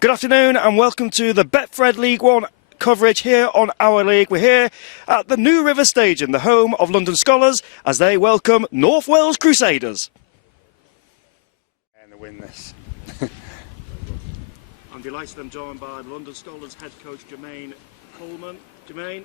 Good afternoon and welcome to the Betfred League One coverage here on Our League. We're here at the New River Stadium, the home of London Skolars, as they welcome North Wales Crusaders. And they win this. I'm delighted I'm joined by the London Skolars head coach Jermaine Coleman. Jermaine,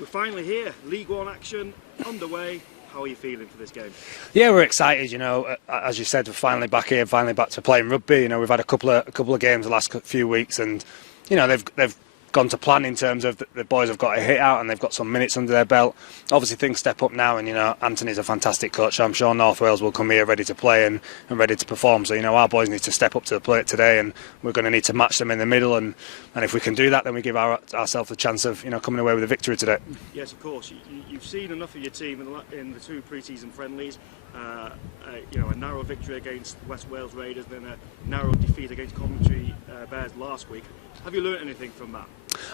we're finally here, League One action underway. How are you feeling for this game? Yeah, we're excited. You know, as you said, we're finally back here, finally back to playing rugby. You know, we've had a couple of games the last few weeks, and you know they've gone to plan in terms of the boys have got a hit out and they've got some minutes under their belt. Obviously, things step up now, and you know Anthony's a fantastic coach. So I'm sure North Wales will come here ready to play and ready to perform. So you know our boys need to step up to the plate today, and we're going to need to match them in the middle. And if we can do that, then we give ourselves a chance of coming away with a victory today. Yes, of course. You've seen enough of your team in the two pre-season friendlies. A narrow victory against West Wales Raiders, then a narrow defeat against Coventry Bears last week. Have you learnt anything from that?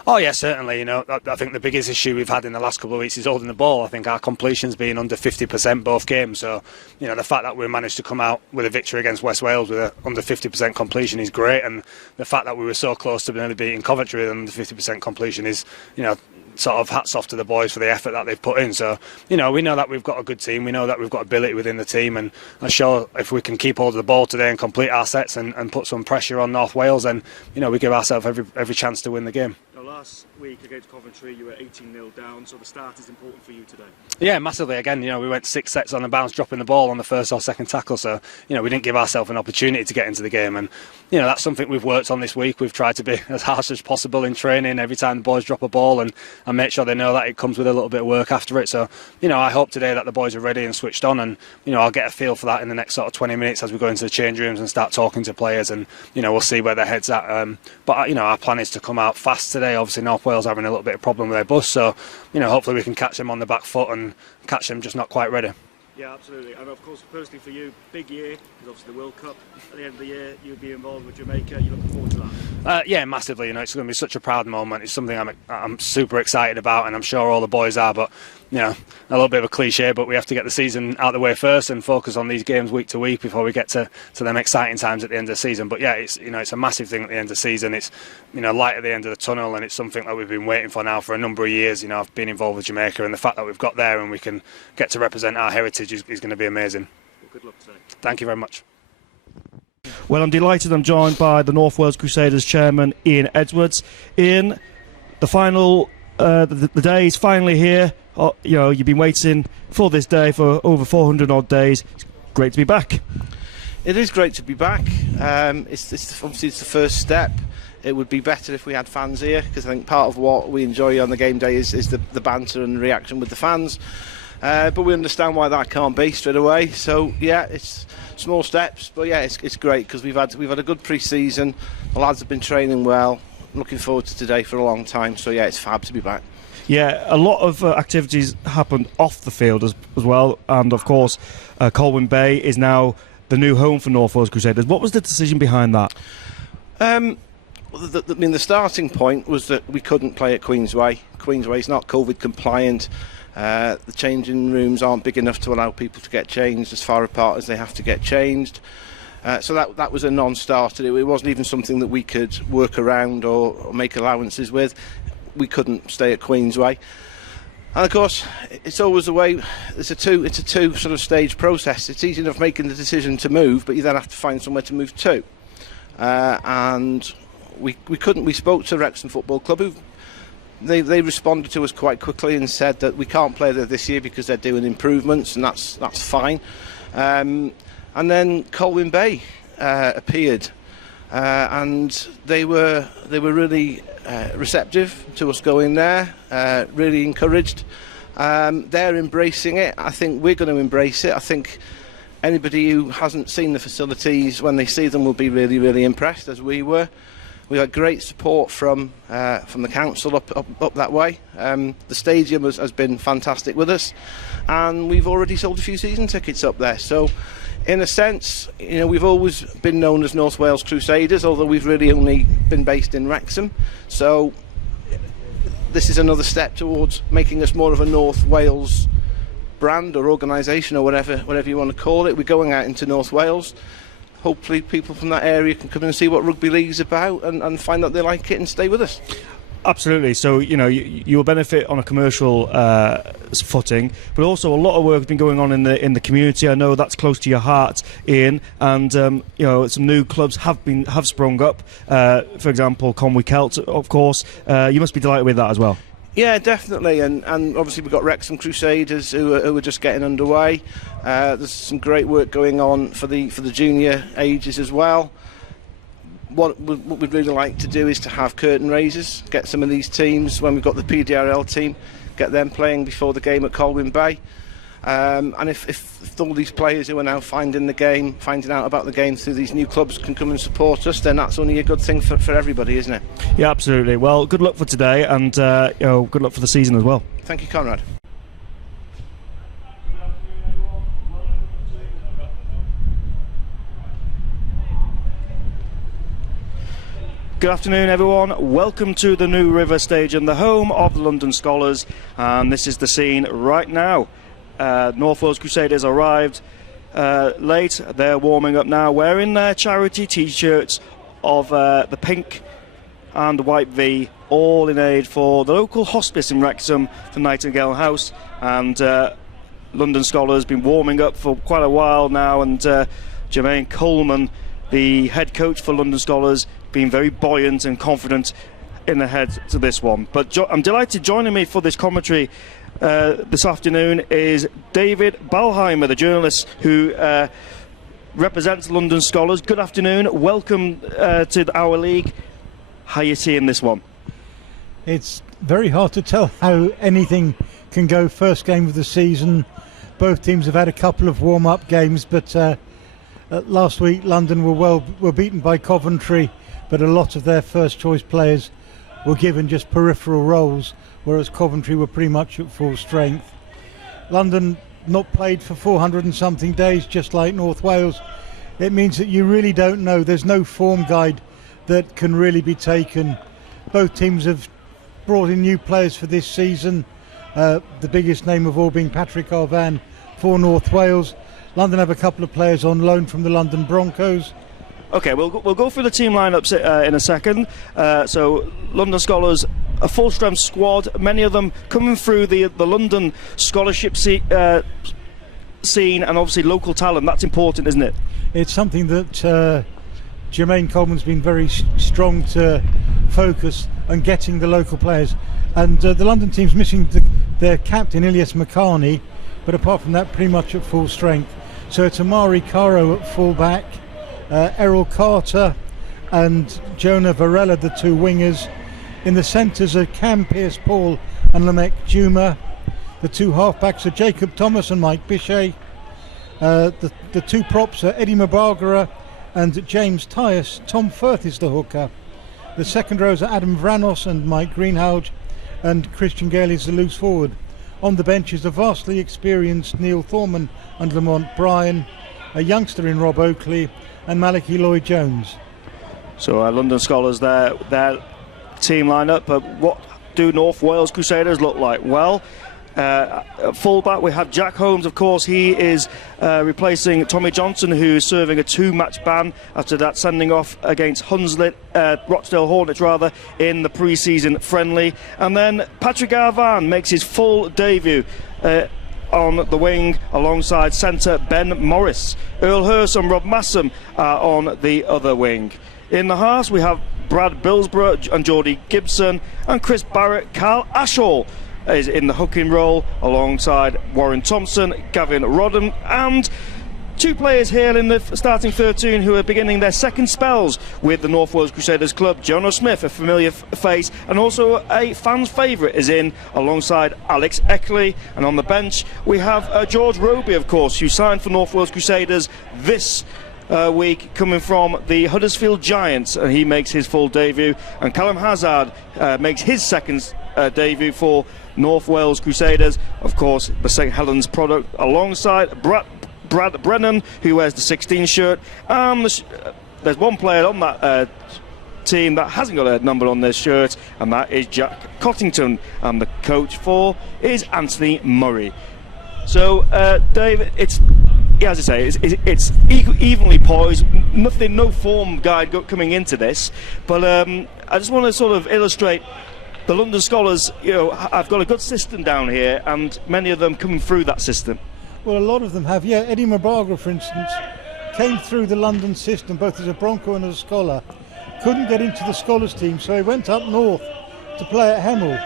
Oh yeah, certainly. You know, I think the biggest issue we've had in the last couple of weeks is holding the ball. I think our completion's been under 50% both games. So, you know, the fact that we managed to come out with a victory against West Wales with under 50% completion is great, and the fact that we were so close to nearly beating Coventry with under 50% completion is, you know, sort of hats off to the boys for the effort that they've put in. So, you know, we know that we've got a good team. We know that we've got ability within the team, and I'm sure if we can keep hold of the ball today and complete our sets and put some pressure on North Wales, then, you know, we give ourselves every chance to win the game. Last week against Coventry you were 18-0 down, so the start is important for you today. Yeah, massively. Again, you know, we went 6 sets on the bounce, dropping the ball on the first or second tackle, so you know we didn't give ourselves an opportunity to get into the game, and you know that's something we've worked on this week. We've tried to be as harsh as possible in training every time the boys drop a ball, and make sure they know that it comes with a little bit of work after it. So you know I hope today that the boys are ready and switched on, and you know I'll get a feel for that in the next sort of 20 minutes as we go into the change rooms and start talking to players, and you know we'll see where their heads at. But you know our plan is to come out fast today. Obviously North Wales having a little bit of problem with their bus, so you know hopefully we can catch them on the back foot and catch them just not quite ready. Yeah, absolutely. And of course, personally for you, big year, because obviously the World Cup at the end of the year, you'll be involved with Jamaica. You're looking forward to that? Yeah, massively. You know, it's going to be such a proud moment. It's something I'm super excited about, and I'm sure all the boys are. But you know, a little bit of a cliche, but we have to get the season out of the way first and focus on these games week to week before we get to them exciting times at the end of the season. But yeah, it's a massive thing at the end of the season. It's light at the end of the tunnel, and it's something that we've been waiting for now for a number of years. You know, I've been involved with Jamaica, and the fact that we've got there and we can get to represent our heritage is going to be amazing. Well, good luck today. Thank you very much. Well, I'm delighted I'm joined by the North Wales Crusaders chairman, Ian Edwards. Ian, the final, the day is finally here. You know, you've been waiting for this day for over 400 odd days. It's great to be back. It is great to be back. Obviously it's the first step. It would be better if we had fans here, because I think part of what we enjoy on the game day is the banter and reaction with the fans. But we understand why that can't be straight away. So yeah, it's small steps, but yeah, it's great because we've had a good pre-season. The lads have been training well. Looking forward to today for a long time. So yeah, it's fab to be back. Yeah, a lot of activities happened off the field as well, and of course, Colwyn Bay is now the new home for North Wales Crusaders. What was the decision behind that? The starting point was that we couldn't play at Queensway. Queensway is not COVID compliant. The changing rooms aren't big enough to allow people to get changed as far apart as they have to get changed. So that was a non-starter. It wasn't even something that we could work around or make allowances with. We couldn't stay at Queensway. And of course, it's always the way. It's a two sort of stage process. It's easy enough making the decision to move, but you then have to find somewhere to move to. And we couldn't. We spoke to Wrexham Football Club, who they responded to us quite quickly and said that we can't play there this year because they're doing improvements, and that's fine. And then Colwyn Bay appeared, and they were really receptive to us going there, really encouraged. They're embracing it. I think we're going to embrace it. I think anybody who hasn't seen the facilities, when they see them, will be really, really impressed, as we were. We had great support from the council up that way. The stadium has been fantastic with us, and we've already sold a few season tickets up there. So, in a sense, you know, we've always been known as North Wales Crusaders, although we've really only been based in Wrexham. So, this is another step towards making us more of a North Wales brand or organisation or whatever you want to call it. We're going out into North Wales. hopefully people from that area can come and see what rugby league's about and find out they like it and stay with us. Absolutely. So, you will benefit on a commercial footing, but also a lot of work has been going on in the community. I know that's close to your heart, Ian, and some new clubs have sprung up. For example, Conwy Celt, of course. You must be delighted with that as well. Yeah, definitely, and obviously we've got Wrexham Crusaders who are just getting underway. There's some great work going on for the junior ages as well. What we'd really like to do is to have curtain raisers, get some of these teams, when we've got the PDRL team, get them playing before the game at Colwyn Bay. And if all these players who are now finding out about the game through these new clubs can come and support us, then that's only a good thing for everybody, isn't it? Yeah, absolutely. Well, good luck for today, and good luck for the season as well. Thank you, Conrad. Good afternoon, everyone. Welcome to the New River Stadium, the home of the London Skolars, and this is the scene right now. North Wales Crusaders arrived late. They're warming up now, wearing their charity T-shirts of the pink and white V, all in aid for the local hospice in Wrexham for Nightingale House. And London Skolars been warming up for quite a while now, and Jermaine Coleman, the head coach for London Skolars, being very buoyant and confident in the head to this one. But I'm delighted. Joining me for this commentary this afternoon is David Balheimer, the journalist who represents London Skolars. Good afternoon. Welcome to our league. How are you seeing this one? It's very hard to tell how anything can go. First game of the season. Both teams have had a couple of warm-up games, but last week London were beaten by Coventry, but a lot of their first choice players were given just peripheral roles, whereas Coventry were pretty much at full strength. London not played for 400 and something days, just like North Wales. It means that you really don't know. There's no form guide that can really be taken. Both teams have brought in new players for this season, the biggest name of all being Patrick Arvan for North Wales. London have a couple of players on loan from the London Broncos. Okay, we'll go through the team lineups in a second. So London Skolars, a full-strength squad, many of them coming through the London scholarship scene, and obviously local talent. That's important, isn't it? It's something that Jermaine Coleman's been very strong to focus on getting the local players. And the London team's missing their captain, Ilyas Makani, but apart from that, pretty much at full strength. So it's Amari Caro at full-back, Errol Carter and Jonah Varela, the two wingers. In the centres are Cam Pearce-Paul and Lamek Juma. The two half-backs are Jacob Thomas and Mike Bichet. The two props are Eddie Mabagara and James Tyus. Tom Firth is the hooker. The second rows are Adam Vranos and Mike Greenhalgh, and Christian Gale is the loose forward. On the bench is a vastly experienced Neil Thorman and Lamont Bryan, a youngster in Rob Oakley, and Malachi Lloyd-Jones. So London Skolars, their team lineup. But what do North Wales Crusaders look like? Well, at fullback we have Jack Holmes, of course. He is replacing Tommy Johnson, who is serving a 2-match ban after that sending off against Rochdale Hornets in the pre-season friendly. And then Patrick Arvan makes his full debut on the wing alongside centre Ben Morris. Earl Hurst and Rob Massam are on the other wing. In the halves we have Brad Billsborough and Geordie Gibson, and Chris Barrett. Carl Ashall is in the hooking role alongside Warren Thompson, Gavin Rodham, and two players here in the starting 13 who are beginning their second spells with the North Wales Crusaders club. Jono Smith, a familiar face and also a fan's favourite, is in alongside Alex Eckley. And on the bench we have George Roby, of course, who signed for North Wales Crusaders this week, coming from the Huddersfield Giants, and he makes his full debut. And Callum Hazard makes his second debut for North Wales Crusaders, of course the St Helens product, alongside Brad Brennan, who wears the 16 shirt. There's one player on that team that hasn't got a number on their shirt, and that is Jack Cottington, and the coach for is Anthony Murray. So David, it's yeah, as I say, it's evenly poised. Nothing, no form guide coming into this. But I just want to sort of illustrate the London Skolars. You know, I've got a good system down here, and many of them coming through that system. Well, a lot of them have. Yeah, Eddie Mabagra, for instance, came through the London system both as a Bronco and as a Scholar. Couldn't get into the Scholars team, so he went up north to play at Hemel,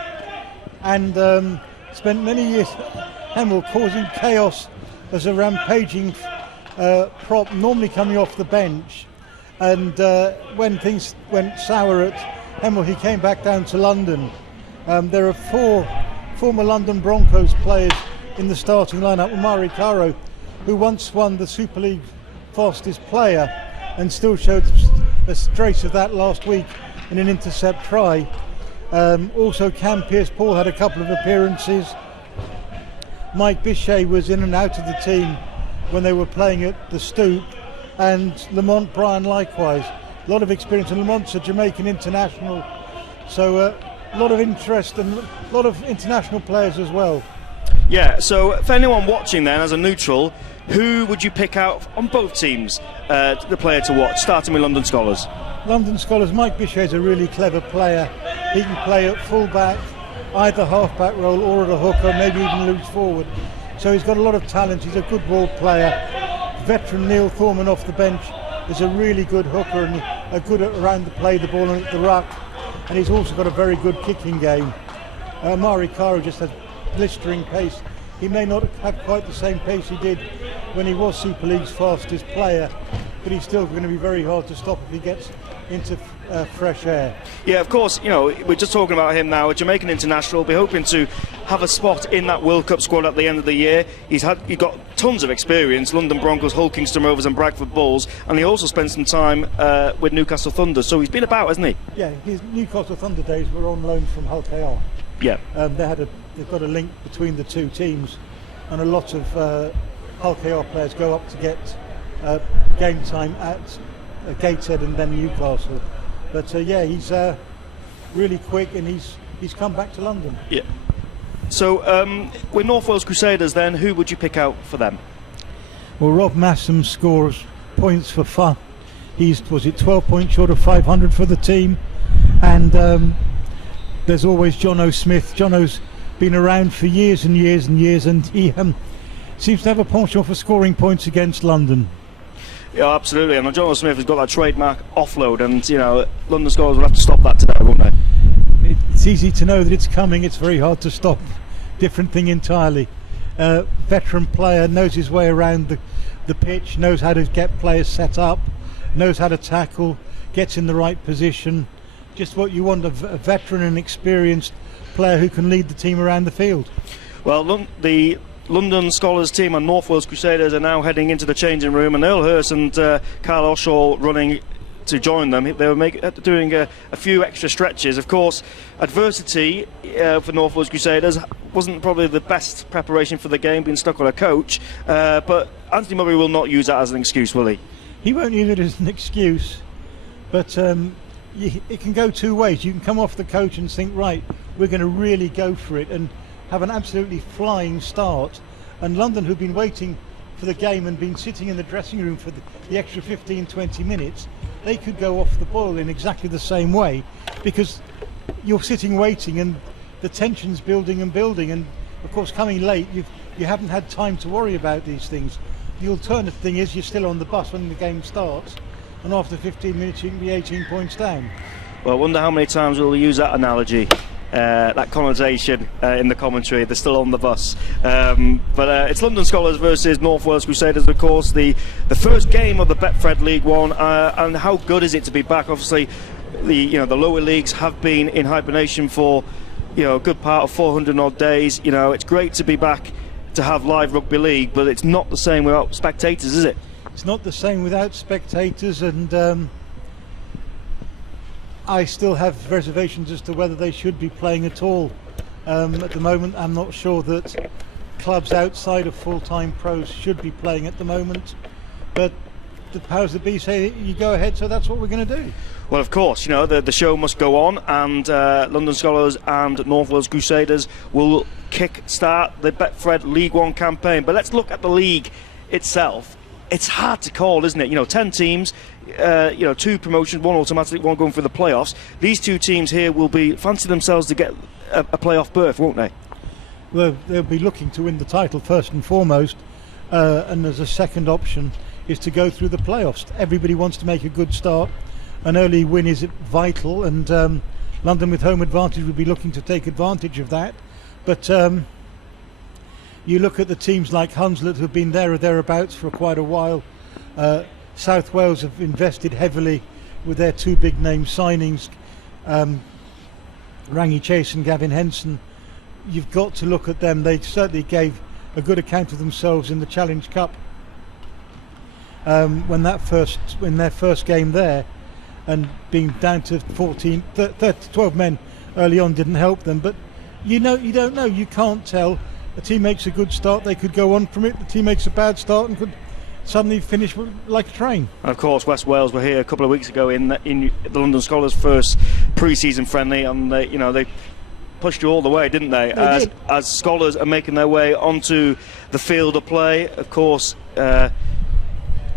and spent many years at Hemel causing chaos as a rampaging prop, normally coming off the bench. And when things went sour at Hemel, he came back down to London. There are 4 former London Broncos players in the starting lineup. Omari Caro, who once won the Super League fastest player and still showed a trace of that last week in an intercept try. Also Cam Pierce-Paul had a couple of appearances. Mike Bichet was in and out of the team when they were playing at the Stoop, and Lamont Bryan likewise. A lot of experience, and Lamont's a Jamaican international, so a lot of interest and a lot of international players as well. Yeah, so for anyone watching then as a neutral, who would you pick out on both teams, the player to watch, starting with London Skolars? London Skolars, Mike Bichet is a really clever player. He can play at full-back, either half-back role or at a hooker, maybe even loose forward. So he's got a lot of talent. He's a good ball player. Veteran Neil Thorman off the bench is a really good hooker and a good around the play, the ball and at the ruck. And he's also got a very good kicking game. Mari Caro just has blistering pace. He may not have quite the same pace he did when he was Super League's fastest player, but he's still going to be very hard to stop if he gets into fresh air. Yeah, of course, you know, we're just talking about him now, a Jamaican international, be hoping to have a spot in that World Cup squad at the end of the year. He's got tons of experience, London Broncos, Hull Kingston Rovers and Bradford Bulls, and he also spent some time with Newcastle Thunder, so he's been about, hasn't he? Yeah, his Newcastle Thunder days were on loan from Hull KR. Yeah. They've got a link between the two teams, and a lot of Hull KR players go up to get game time at Gateshead and then Newcastle. But yeah, he's really quick, and he's come back to London. Yeah. So with North Wales Crusaders then, who would you pick out for them? Well, Rob Massam scores points for fun. He's, was it 12 points short of 500 for the team, and there's always Jono Smith. Jono's been around for years and years and years, and he seems to have a penchant for scoring points against London. Yeah, absolutely. And Jono Smith has got that trademark offload, and you know, London Skolars will have to stop that today, won't they? It's easy to know that it's coming. It's very hard to stop. Different thing entirely. Veteran player, knows his way around the pitch, knows how to get players set up, knows how to tackle, gets in the right position. Just what you want, a veteran and experienced player who can lead the team around the field. Well, the London Skolars team and North Wales Crusaders are now heading into the changing room, and Earl Hurst and Carl Oshaw running to join them. They were doing a few extra stretches. Of course, adversity for North Wales Crusaders wasn't probably the best preparation for the game, being stuck on a coach, but Anthony Murray will not use that as an excuse, will he? He won't use it as an excuse, but it can go two ways. You can come off the coach and think, right, we're going to really go for it and have an absolutely flying start, and London, who've been waiting for the game and been sitting in the dressing room for the extra 15-20 minutes, they could go off the boil in exactly the same way, because you're sitting waiting and the tension's building and building, and of course coming late you haven't had time to worry about these things. The alternative thing is you're still on the bus when the game starts, and after 15 minutes you can be 18 points down. Well, I wonder how many times we'll use that analogy, that connotation in the commentary. They're still on the bus, but it's London Skolars versus North Wales Crusaders, of course, the first game of the Betfred League One, and how good is it to be back? Obviously, the lower leagues have been in hibernation for a good part of 400 odd days. It's great to be back to have live rugby league, but it's not the same without spectators, is it? It's not the same without spectators, and I still have reservations as to whether they should be playing at all. At the moment, I'm not sure that clubs outside of full-time pros should be playing at the moment, but the powers that be say you go ahead, so that's what we're going to do. Well, of course, the show must go on, and London Skolars and North Wales Crusaders will kick-start the Betfred League One campaign. But let's look at the league itself, it's hard to call, isn't it? 10 teams, 2 promotions, 1 automatic, 1 going for the playoffs. These 2 teams here will be fancy themselves to get a playoff berth, won't they? Well, they'll be looking to win the title first and foremost, and as a second option is to go through the playoffs. Everybody wants to make a good start. An early win is vital, and London with home advantage would be looking to take advantage of that. But you look at the teams like Hunslet, who've been there or thereabouts for quite a while. South Wales have invested heavily with their 2 big name signings, Rangi Chase and Gavin Henson. You've got to look at them. They certainly gave a good account of themselves in the Challenge Cup when their first game there, and being down to 12 men early on didn't help them. But you don't know. You can't tell. A team makes a good start, they could go on from it. The team makes a bad start and could suddenly finish like a train. And of course, West Wales were here a couple of weeks ago in the London Skolars' first pre-season friendly, and they pushed you all the way, didn't they? As Skolars are making their way onto the field of play, of course.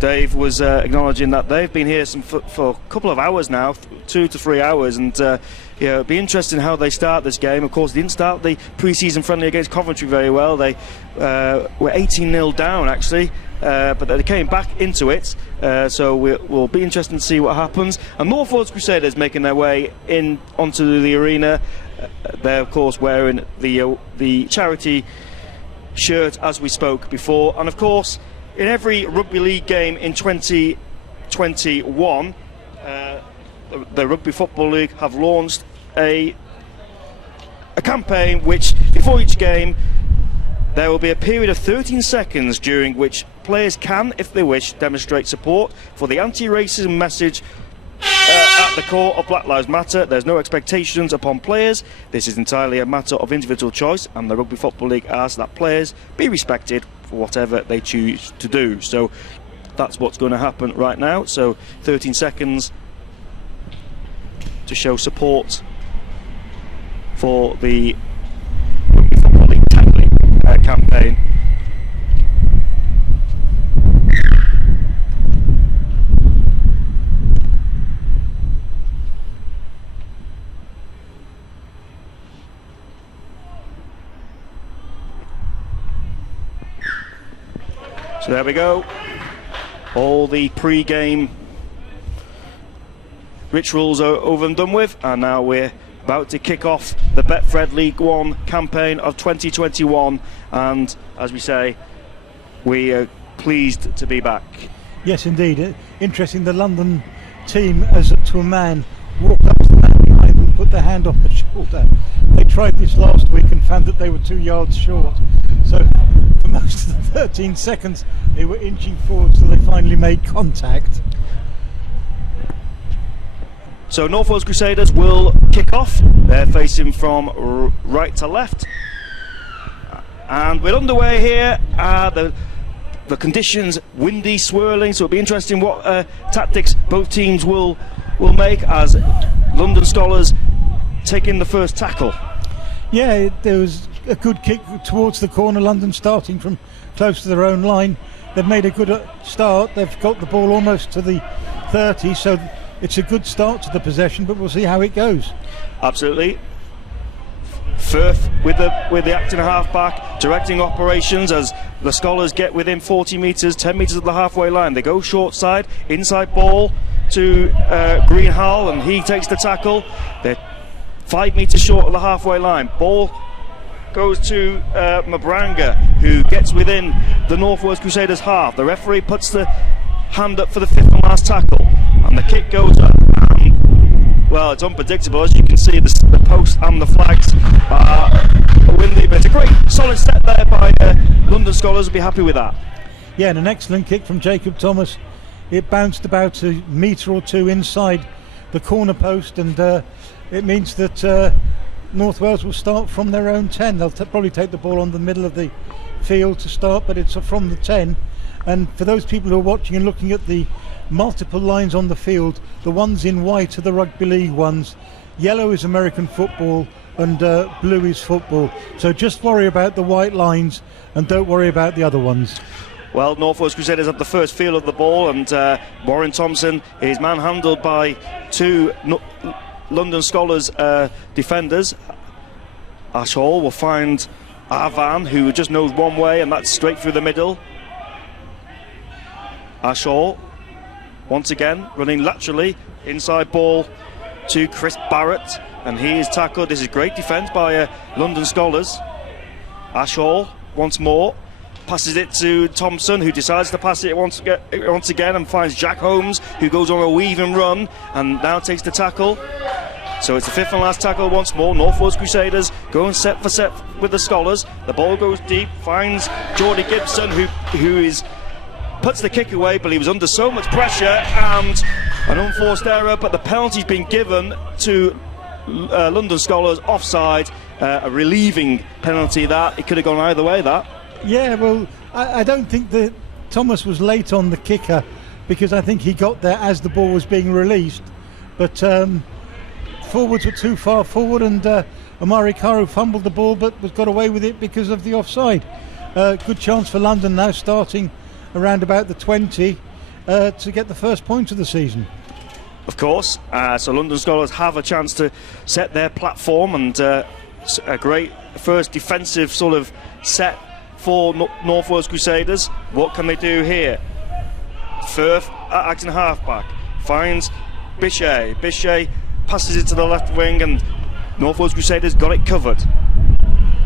Dave was acknowledging that they've been here for a couple of hours now, 2 to 3 hours, and it'll be interesting how they start this game. Of course, they didn't start the pre-season friendly against Coventry very well. They were 18-0 down, actually, but they came back into it, so we'll be interested to see what happens. And North Wales Crusaders making their way in onto the arena. They're, of course, wearing the charity shirt, as we spoke before, and of course, in every rugby league game in 2021, the Rugby Football League have launched a campaign which, before each game, there will be a period of 13 seconds during which players can, if they wish, demonstrate support for the anti-racism message at the core of Black Lives Matter. There's no expectations upon players. This is entirely a matter of individual choice, and the Rugby Football League asks that players be respected for whatever they choose to do. So that's what's going to happen right now. So 13 seconds to show support for the Rugby Football League tackling campaign. So there we go. All the pre-game rituals are over and done with, and now we're about to kick off the Betfred League One campaign of 2021, and as we say, we are pleased to be back. Yes, indeed. Interesting, the London team, as to a man, walked up to the man behind them, put their hand on the shoulder. They tried this last week and found that they were 2 yards short. So for most of the 13 seconds, they were inching forward till they finally made contact. So North Wales Crusaders will kick off. They're facing from right to left, and we're underway here. The conditions windy, swirling, so it'll be interesting what tactics both teams will make as London Skolars take in the first tackle. Yeah, there was a good kick towards the corner, London starting from close to their own line. They've made a good start. They've got the ball almost to the 30, so it's a good start to the possession, but we'll see how it goes. Absolutely. Firth with the acting half-back, directing operations as the Skolars get within 40 metres, 10 metres of the halfway line. They go short side, inside ball to Greenhall, and he takes the tackle. They're 5 metres short of the halfway line. Ball goes to Mabranga, who gets within the North Wales Crusaders half. The referee puts the hand up for the 5th and last tackle, and the kick goes up. Well, it's unpredictable, as you can see. The post and the flags are windy, but it's a great solid step there by London Skolars. Will be happy with that. Yeah, and an excellent kick from Jacob Thomas. It bounced about a metre or two inside the corner post, and it means that North Wales will start from their own 10. They'll probably take the ball on the middle of the field to start, but it's from the 10. And for those people who are watching and looking at the multiple lines on the field, the ones in white are the rugby league ones, yellow is American football, and blue is football. So just worry about the white lines and don't worry about the other ones. Well, North Wales Crusaders have the first feel of the ball, and Warren Thompson is manhandled by two London Skolars defenders. Ash Hall will find Arvan, who just knows one way, and that's straight through the middle. Ash Hall, once again, running laterally, inside ball to Chris Barrett, and he is tackled. This is great defence by London Skolars. Ash Hall, once more, passes it to Thompson, who decides to pass it once again and finds Jack Holmes, who goes on a weave and run and now takes the tackle. So it's the fifth and last tackle once more. North Wales Crusaders going set for set with the Skolars. The ball goes deep, finds Geordie Gibson, who puts the kick away, but he was under so much pressure, and an unforced error, but the penalty's been given to London Skolars, offside. A relieving penalty that. It could have gone either way, that. Yeah, well, I don't think that Thomas was late on the kicker, because I think he got there as the ball was being released. But forwards were too far forward, and Amari Karu fumbled the ball but got away with it because of the offside. Good chance for London now, starting around about the 20 to get the first point of the season. Of course, so London Skolars have a chance to set their platform, and a great first defensive sort of set for North Wales Crusaders. What can they do here? Firth, acting halfback, finds Bichet. Bichet passes it to the left wing, and North Wales Crusaders got it covered.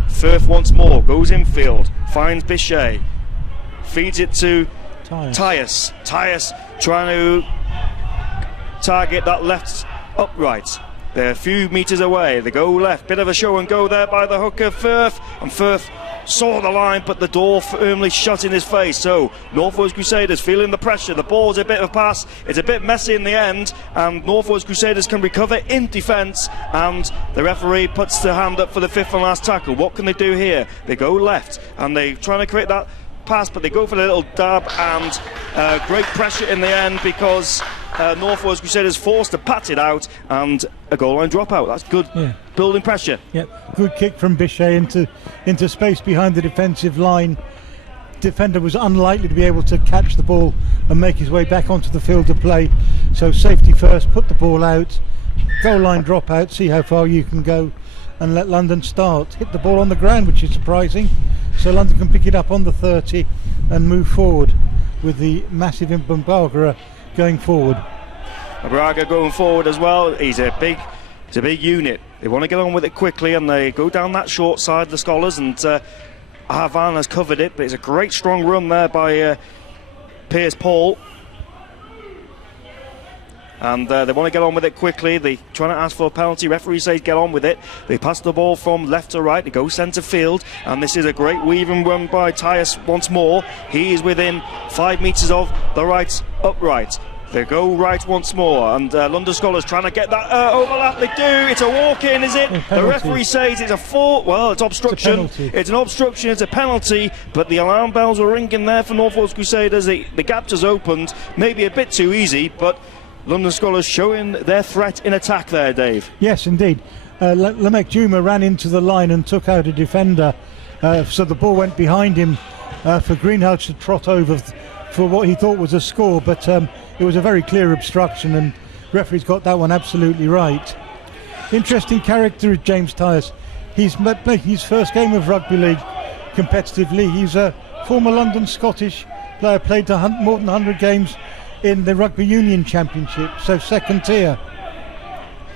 Firth once more, goes infield, finds Bichet, feeds it to Tyus. Tyus trying to target that left upright. They're a few metres away. They go left. Bit of a show and go there by the hooker, Firth. And Firth saw the line, but the door firmly shut in his face. So North Wales Crusaders feeling the pressure. The ball's a bit of a pass. It's a bit messy in the end, and North Wales Crusaders can recover in defence. And the referee puts the hand up for the fifth and last tackle. What can they do here? They go left, and they're trying to create that pass, but they go for a little dab, and great pressure in the end, because North Wales Crusaders forced to pat it out, and a goal line dropout. That's good, building pressure. Yep, good kick from Bichet into space behind the defensive line. Defender was unlikely to be able to catch the ball and make his way back onto the field of play. So safety first, put the ball out, goal line dropout, see how far you can go, and let London start. Hit the ball on the ground, which is surprising. So London can pick it up on the 30 and move forward with the massive Mbangara going forward. Braga going forward as well. It's a big unit. They want to get on with it quickly, and they go down that short side, the Skolars, and Arvan has covered it, but it's a great strong run there by Piers Paul. And they want to get on with it quickly. They're trying to ask for a penalty. Referee says get on with it. They pass the ball from left to right. They go centre field, and this is a great weave and run by Tyus once more. He is within 5 metres of the right upright. They go right once more, and London Skolars trying to get that overlap. They do. It's a walk-in, is it? The referee says it's a fault. Well, it's obstruction. It's an obstruction. It's a penalty. But the alarm bells were ringing there for North Wales Crusaders. The gap just opened. Maybe a bit too easy, but London Skolars showing their threat in attack there, Dave. Yes, indeed. Lamek Juma ran into the line and took out a defender, so the ball went behind him for Greenhouse to trot over for what he thought was a score, but it was a very clear obstruction, and referee's got that one absolutely right. Interesting character is James Tyus. He's playing his first game of rugby league competitively. He's a former London Scottish player, played more than 100 games in the Rugby Union Championship, so second tier.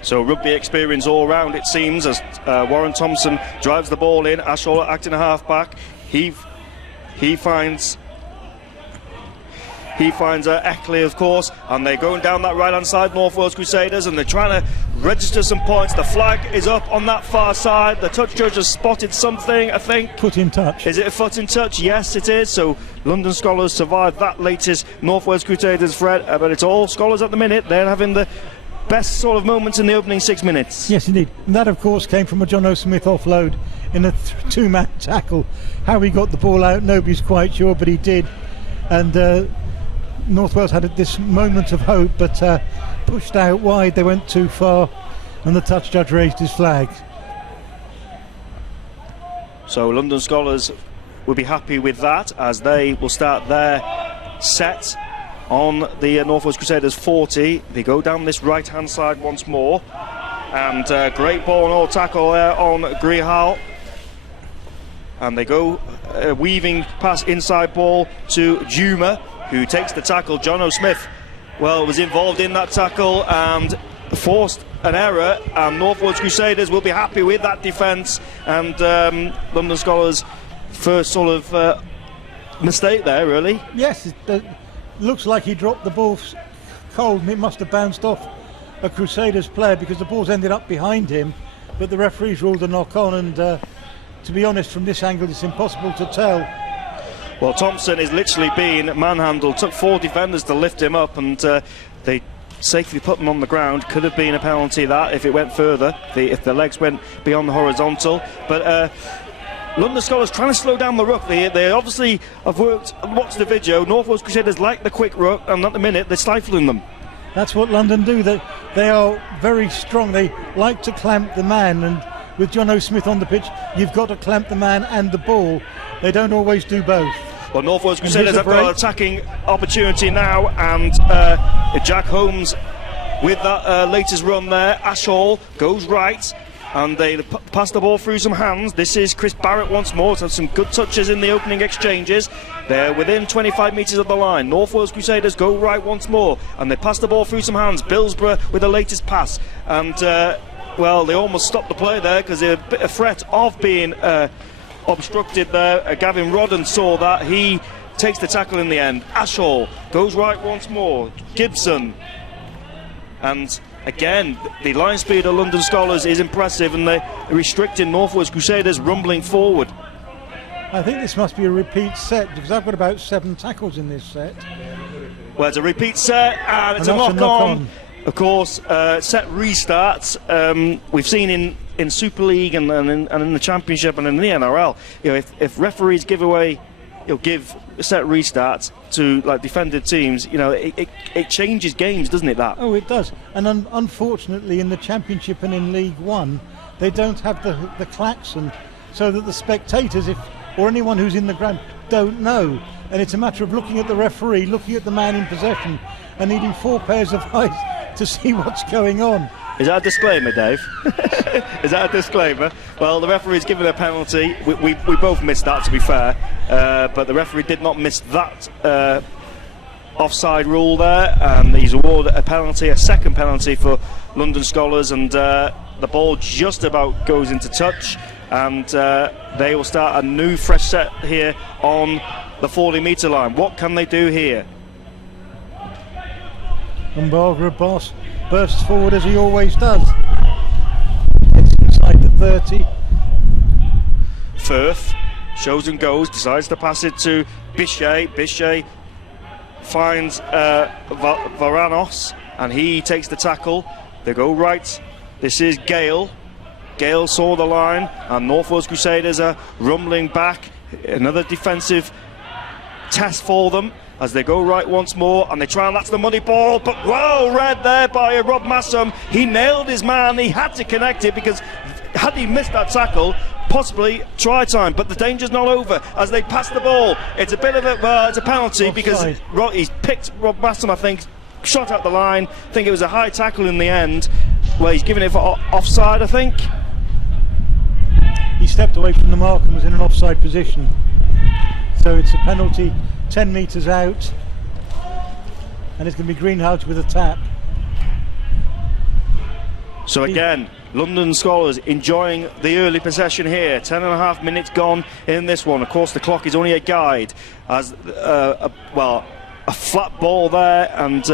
So rugby experience all round, it seems, as Warren Thompson drives the ball in. Ash Hall acting a half-back. He finds Eckley, of course, and they're going down that right-hand side, North Wales Crusaders, and they're trying to register some points. The flag is up on that far side. The touch judge has spotted something, I think. Foot in touch. Is it a foot in touch? Yes, it is. So London Skolars survived that latest North Wales Crusaders threat, but it's all Skolars at the minute. They're having the best sort of moments in the opening 6 minutes. Yes, indeed. And that, of course, came from a John O'Smith offload in a two-man tackle. How he got the ball out, nobody's quite sure, but he did. And North Wales had this moment of hope, but pushed out wide. They went too far, and the touch judge raised his flag. So London Skolars will be happy with that, as they will start their set on the North Wales Crusaders 40. They go down this right hand side once more, and great ball and all tackle there on Grihal, and they go weaving past inside ball to Juma, who takes the tackle. John O'Smith, well, was involved in that tackle and forced an error, and North Wales Crusaders will be happy with that defence, and London Skolars' first sort of mistake there, really. Yes, it looks like he dropped the ball cold, and it must have bounced off a Crusaders player, because the ball's ended up behind him, but the referee's ruled a knock on, and to be honest, from this angle it's impossible to tell. Well, Thompson is literally being manhandled. Took 4 defenders to lift him up, and they safely put him on the ground. Could have been a penalty that if it went further, if the legs went beyond the horizontal. But London Skolars trying to slow down the ruck. They obviously have watched the video. North Wales Crusaders like the quick ruck, and at the minute they're stifling them. That's what London do. They are very strong. They like to clamp the man, and with John O'Smith on the pitch, you've got to clamp the man and the ball. They don't always do both. Well, North Wales Crusaders have got an attacking opportunity now, and Jack Holmes with that latest run there. Ashall goes right, and they pass the ball through some hands. This is Chris Barrett once more. It's had some good touches in the opening exchanges. They're within 25 metres of the line. North Wales Crusaders go right once more, and they pass the ball through some hands. Billsborough with the latest pass, and well, they almost stopped the play there because they're a bit of threat of being obstructed there. Gavin Rodden saw that. He takes the tackle in the end. Ashall goes right once more. Gibson, and again the line speed of London Skolars is impressive, and they're restricting North Wales Crusaders rumbling forward. I think this must be a repeat set, because I've got about 7 tackles in this set. Well, it's a repeat set, and it's a knock-on. Of course, set restarts. We've seen in Super League and in the Championship and in the NRL, if referees give set restarts to like defended teams, it changes games, doesn't it? That. Oh, it does. And unfortunately, in the Championship and in League One, they don't have the klaxon, so that the spectators, or anyone who's in the ground, don't know. And it's a matter of looking at the referee, looking at the man in possession, and needing 4 pairs of eyes to see what's going on. Is that a disclaimer, Dave? Is that a disclaimer? Well, the referee's given a penalty. We both missed that, to be fair, but the referee did not miss that offside rule there, and he's awarded a penalty, a second penalty for London Skolars, and the ball just about goes into touch, and they will start a new fresh set here on the 40-metre line. What can they do here? And Barbara Boss bursts forward as he always does. It's inside the 30. Firth shows and goes, decides to pass it to Bichet. Bichet finds Varanos, and he takes the tackle. They go right. This is Gale. Gale saw the line, and North Wales Crusaders are rumbling back. Another defensive test for them as they go right once more, and they try and that's the money ball, but well read there by Rob Massam. He nailed his man. He had to connect it, because had he missed that tackle, possibly try time, but the danger's not over as they pass the ball. It's a bit of it's a penalty offside, because he's picked Rob Massam, I think, shot out the line. I think it was a high tackle in the end. Well, he's given it for offside, I think. He stepped away from the mark and was in an offside position, so it's a penalty 10 metres out, and it's going to be Greenhouse with a tap. So again, London Skolars enjoying the early possession here. 10.5 minutes gone in this one. Of course, the clock is only a guide, as a flat ball there, and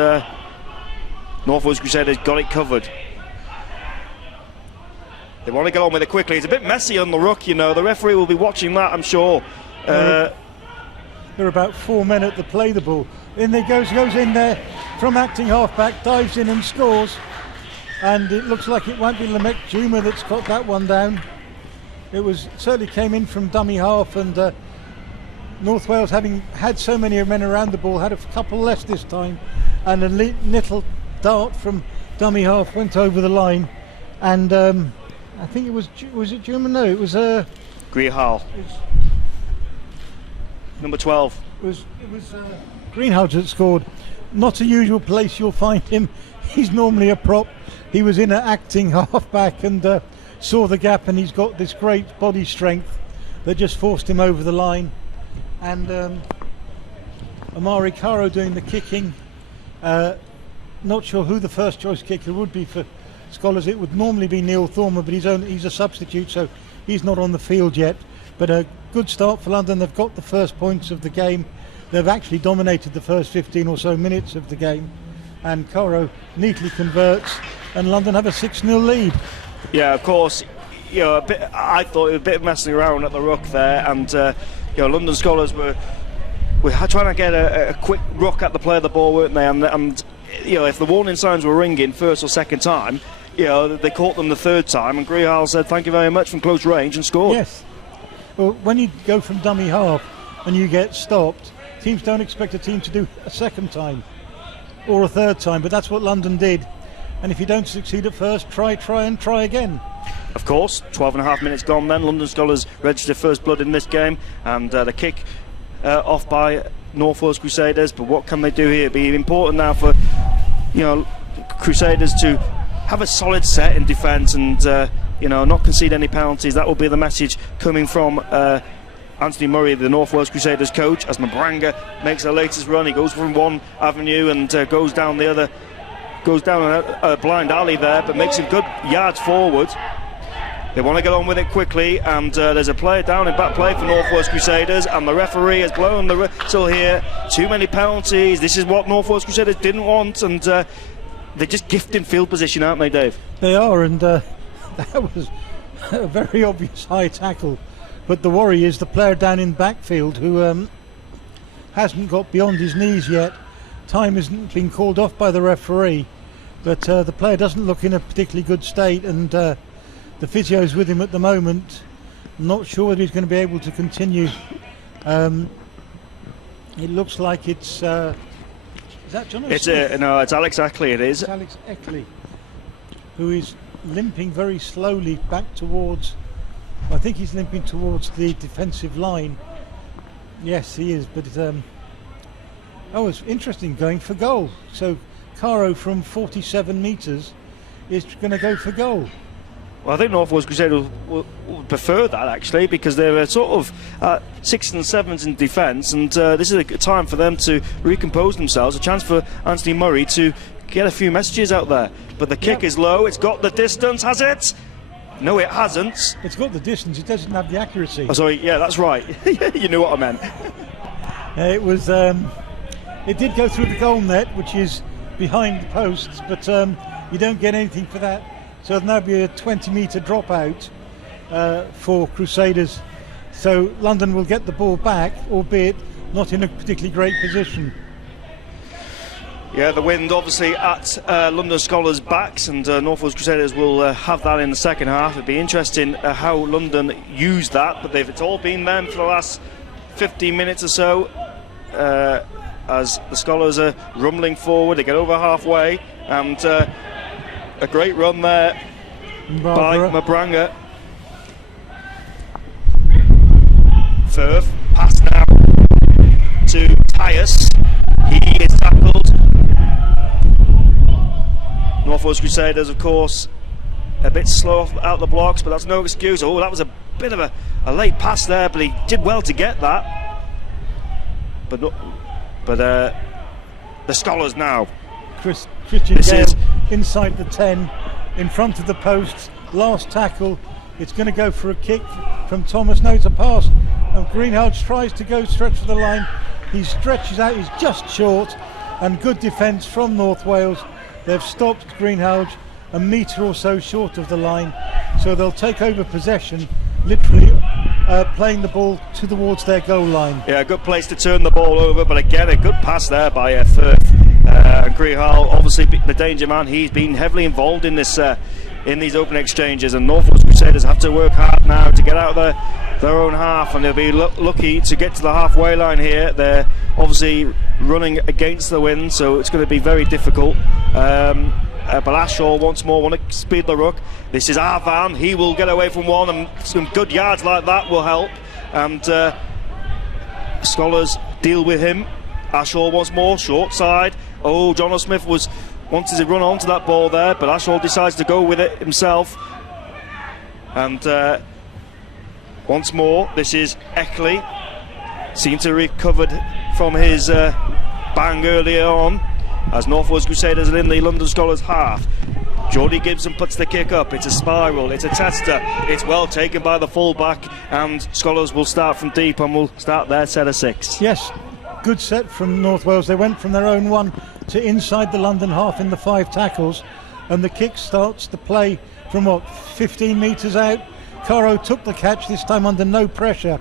North Wales Crusaders got it covered. They want to get on with it quickly. It's a bit messy on the ruck, the referee will be watching that, I'm sure. There are about 4 men at the play the ball. In there goes in there from acting halfback, dives in and scores. And it looks like it won't be Lamek Juma that's got that one down. It certainly came in from dummy half, and North Wales, having had so many men around the ball, had a couple less this time. And a little dart from dummy half went over the line, and I think it was it Juma? No, it was Grihal. Number 12. It was Greenhalgh that scored. Not a usual place you'll find him. He's normally a prop. He was in an acting half-back and saw the gap, and he's got this great body strength that just forced him over the line. And Amari Caro doing the kicking. Not sure who the first choice kicker would be for Skolars. It would normally be Neil Thormer, but he's a substitute, so he's not on the field yet. But a good start for London. They've got the first points of the game. They've actually dominated the first 15 or so minutes of the game. And Caro neatly converts, and London have a 6-0 lead. Yeah, of course. I thought it was a bit of messing around at the ruck there, and London Skolars were trying to get a quick ruck at the play of the ball, weren't they? And if the warning signs were ringing first or second time, they caught them the third time, and Greenhalgh said thank you very much from close range and scored. Yes. Well, when you go from dummy half and you get stopped, teams don't expect a team to do a second time or a third time, but that's what London did. And if you don't succeed at first, try again. Of course, 12 and a half minutes gone then. London Skolars registered first blood in this game, and the kick off by North Wales Crusaders. But what can they do here? It'll be important now for Crusaders to have a solid set in defence and not concede any penalties. That will be the message coming from Anthony Murray, the North Wales Crusaders coach, as Mabranga makes the latest run. He goes from one avenue and goes down a blind alley there, but makes some good yards forward. They want to get on with it quickly, and there's a player down in back play for North Wales Crusaders, and the referee has blown the whistle here. Too many penalties. This is what North Wales Crusaders didn't want, and they're just gifting field position, aren't they, Dave? They are, and that was a very obvious high tackle. But the worry is the player down in backfield who hasn't got beyond his knees yet. Time hasn't been called off by the referee, but the player doesn't look in a particularly good state, and the physio's with him at the moment. I'm not sure whether he's going to be able to continue. It looks like it's... is that Jonathan? No, it's Alex Ackley, it is. It's Alex Ackley, who is limping very slowly back towards... I think he's limping towards the defensive line. Yes, he is, but it's interesting, going for goal. So Caro from 47 metres is going to go for goal. Well, I think North Wales Crusaders will prefer that, actually, because they're sort of 6s and 7s in defence, and this is a good time for them to recompose themselves, a chance for Anthony Murray to get a few messages out there. But the kick is low, it's got the distance, has it? No, it hasn't. It's got the distance, it doesn't have the accuracy. Oh, sorry, yeah, that's right. You knew what I meant. It was... it did go through the goal net, which is behind the posts, but you don't get anything for that. So there'll now be a 20-metre dropout for Crusaders. So London will get the ball back, albeit not in a particularly great position. Yeah, the wind obviously at London Skolars' backs, and North Wales Crusaders will have that in the second half. It'd be interesting how London use that, but it's all been them for the last 15 minutes or so. As the Skolars are rumbling forward, they get over halfway, and a great run there by Mabranga. Firth, pass now to Tyus. He is tackled. North Wales Crusaders, of course, a bit slow out the blocks, but that's no excuse. Oh, that was a bit of a late pass there, but he did well to get that. But the Skolars now. Christian Gale inside the 10, in front of the posts. Last tackle. It's going to go for a kick from Thomas. No, it's a pass. And Greenhalgh tries to go stretch for the line. He stretches out. He's just short. And good defence from North Wales. They've stopped Greenhalgh a metre or so short of the line. So they'll take over possession, literally playing the ball towards their goal line. Yeah, a good place to turn the ball over, but again, a good pass there by Firth. And Greenhalgh, obviously the danger man, he's been heavily involved in this in these open exchanges, and North Wales Crusaders have to work hard now to get out of their own half, and they'll be lucky to get to the halfway line here. They're obviously running against the wind, so it's going to be very difficult. But Ashaw once more want to speed the ruck. This is Arvan, he will get away from one, and some good yards like that will help. And Skolars deal with him. Ashall once more, short side. Oh, John O'Smith wanted to run onto that ball there, but Ashall decides to go with it himself. And once more, this is Eckley. Seemed to have recovered from his bang earlier on, as North Wales Crusaders are in the London Skolars half. Jordy Gibson puts the kick up. It's a spiral, it's a tester, it's well taken by the fullback, and Skolars will start from deep and will start their set of 6. Yes, good set from North Wales. They went from their own 1 to inside the London half in the 5 tackles, and the kick starts to play from 15 metres out. Caro took the catch, this time under no pressure,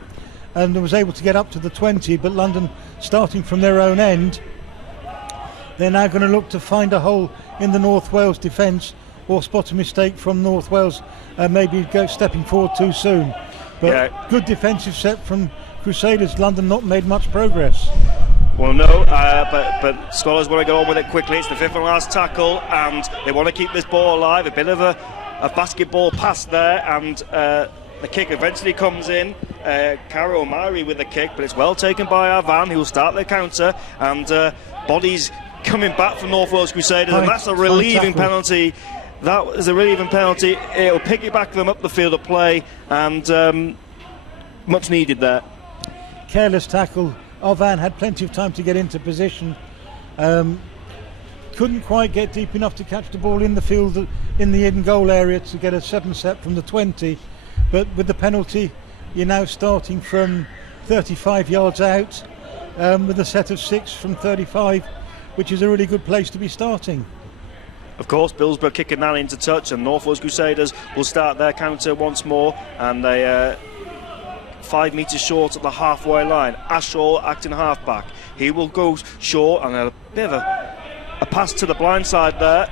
and was able to get up to the 20, but London starting from their own end. They're now going to look to find a hole in the North Wales defence or spot a mistake from North Wales, maybe stepping forward too soon. But good defensive set from Crusaders. London not made much progress. Well, no, but Skolars want to go on with it quickly. It's the 5th and last tackle, and they want to keep this ball alive. A bit of a basketball pass there, and the kick eventually comes in. Caro O'Mari with the kick, but it's well taken by Arvan, who will start the counter, and bodies coming back from North Wales Crusaders, and that's a relieving penalty. That is a relieving penalty. It'll piggyback them up the field of play, and much needed there. Careless tackle. Arvan had plenty of time to get into position. Couldn't quite get deep enough to catch the ball in the field, in the in goal area, to get a 7 set from the 20. But with the penalty, you're now starting from 35 yards out, with a set of 6 from 35, which is a really good place to be starting. Of course, Billsborough kicking that into touch, and North Wales Crusaders will start their counter once more, and they 5 metres short at the halfway line. Ashall acting halfback. He will go short, and a bit of a pass to the blind side there.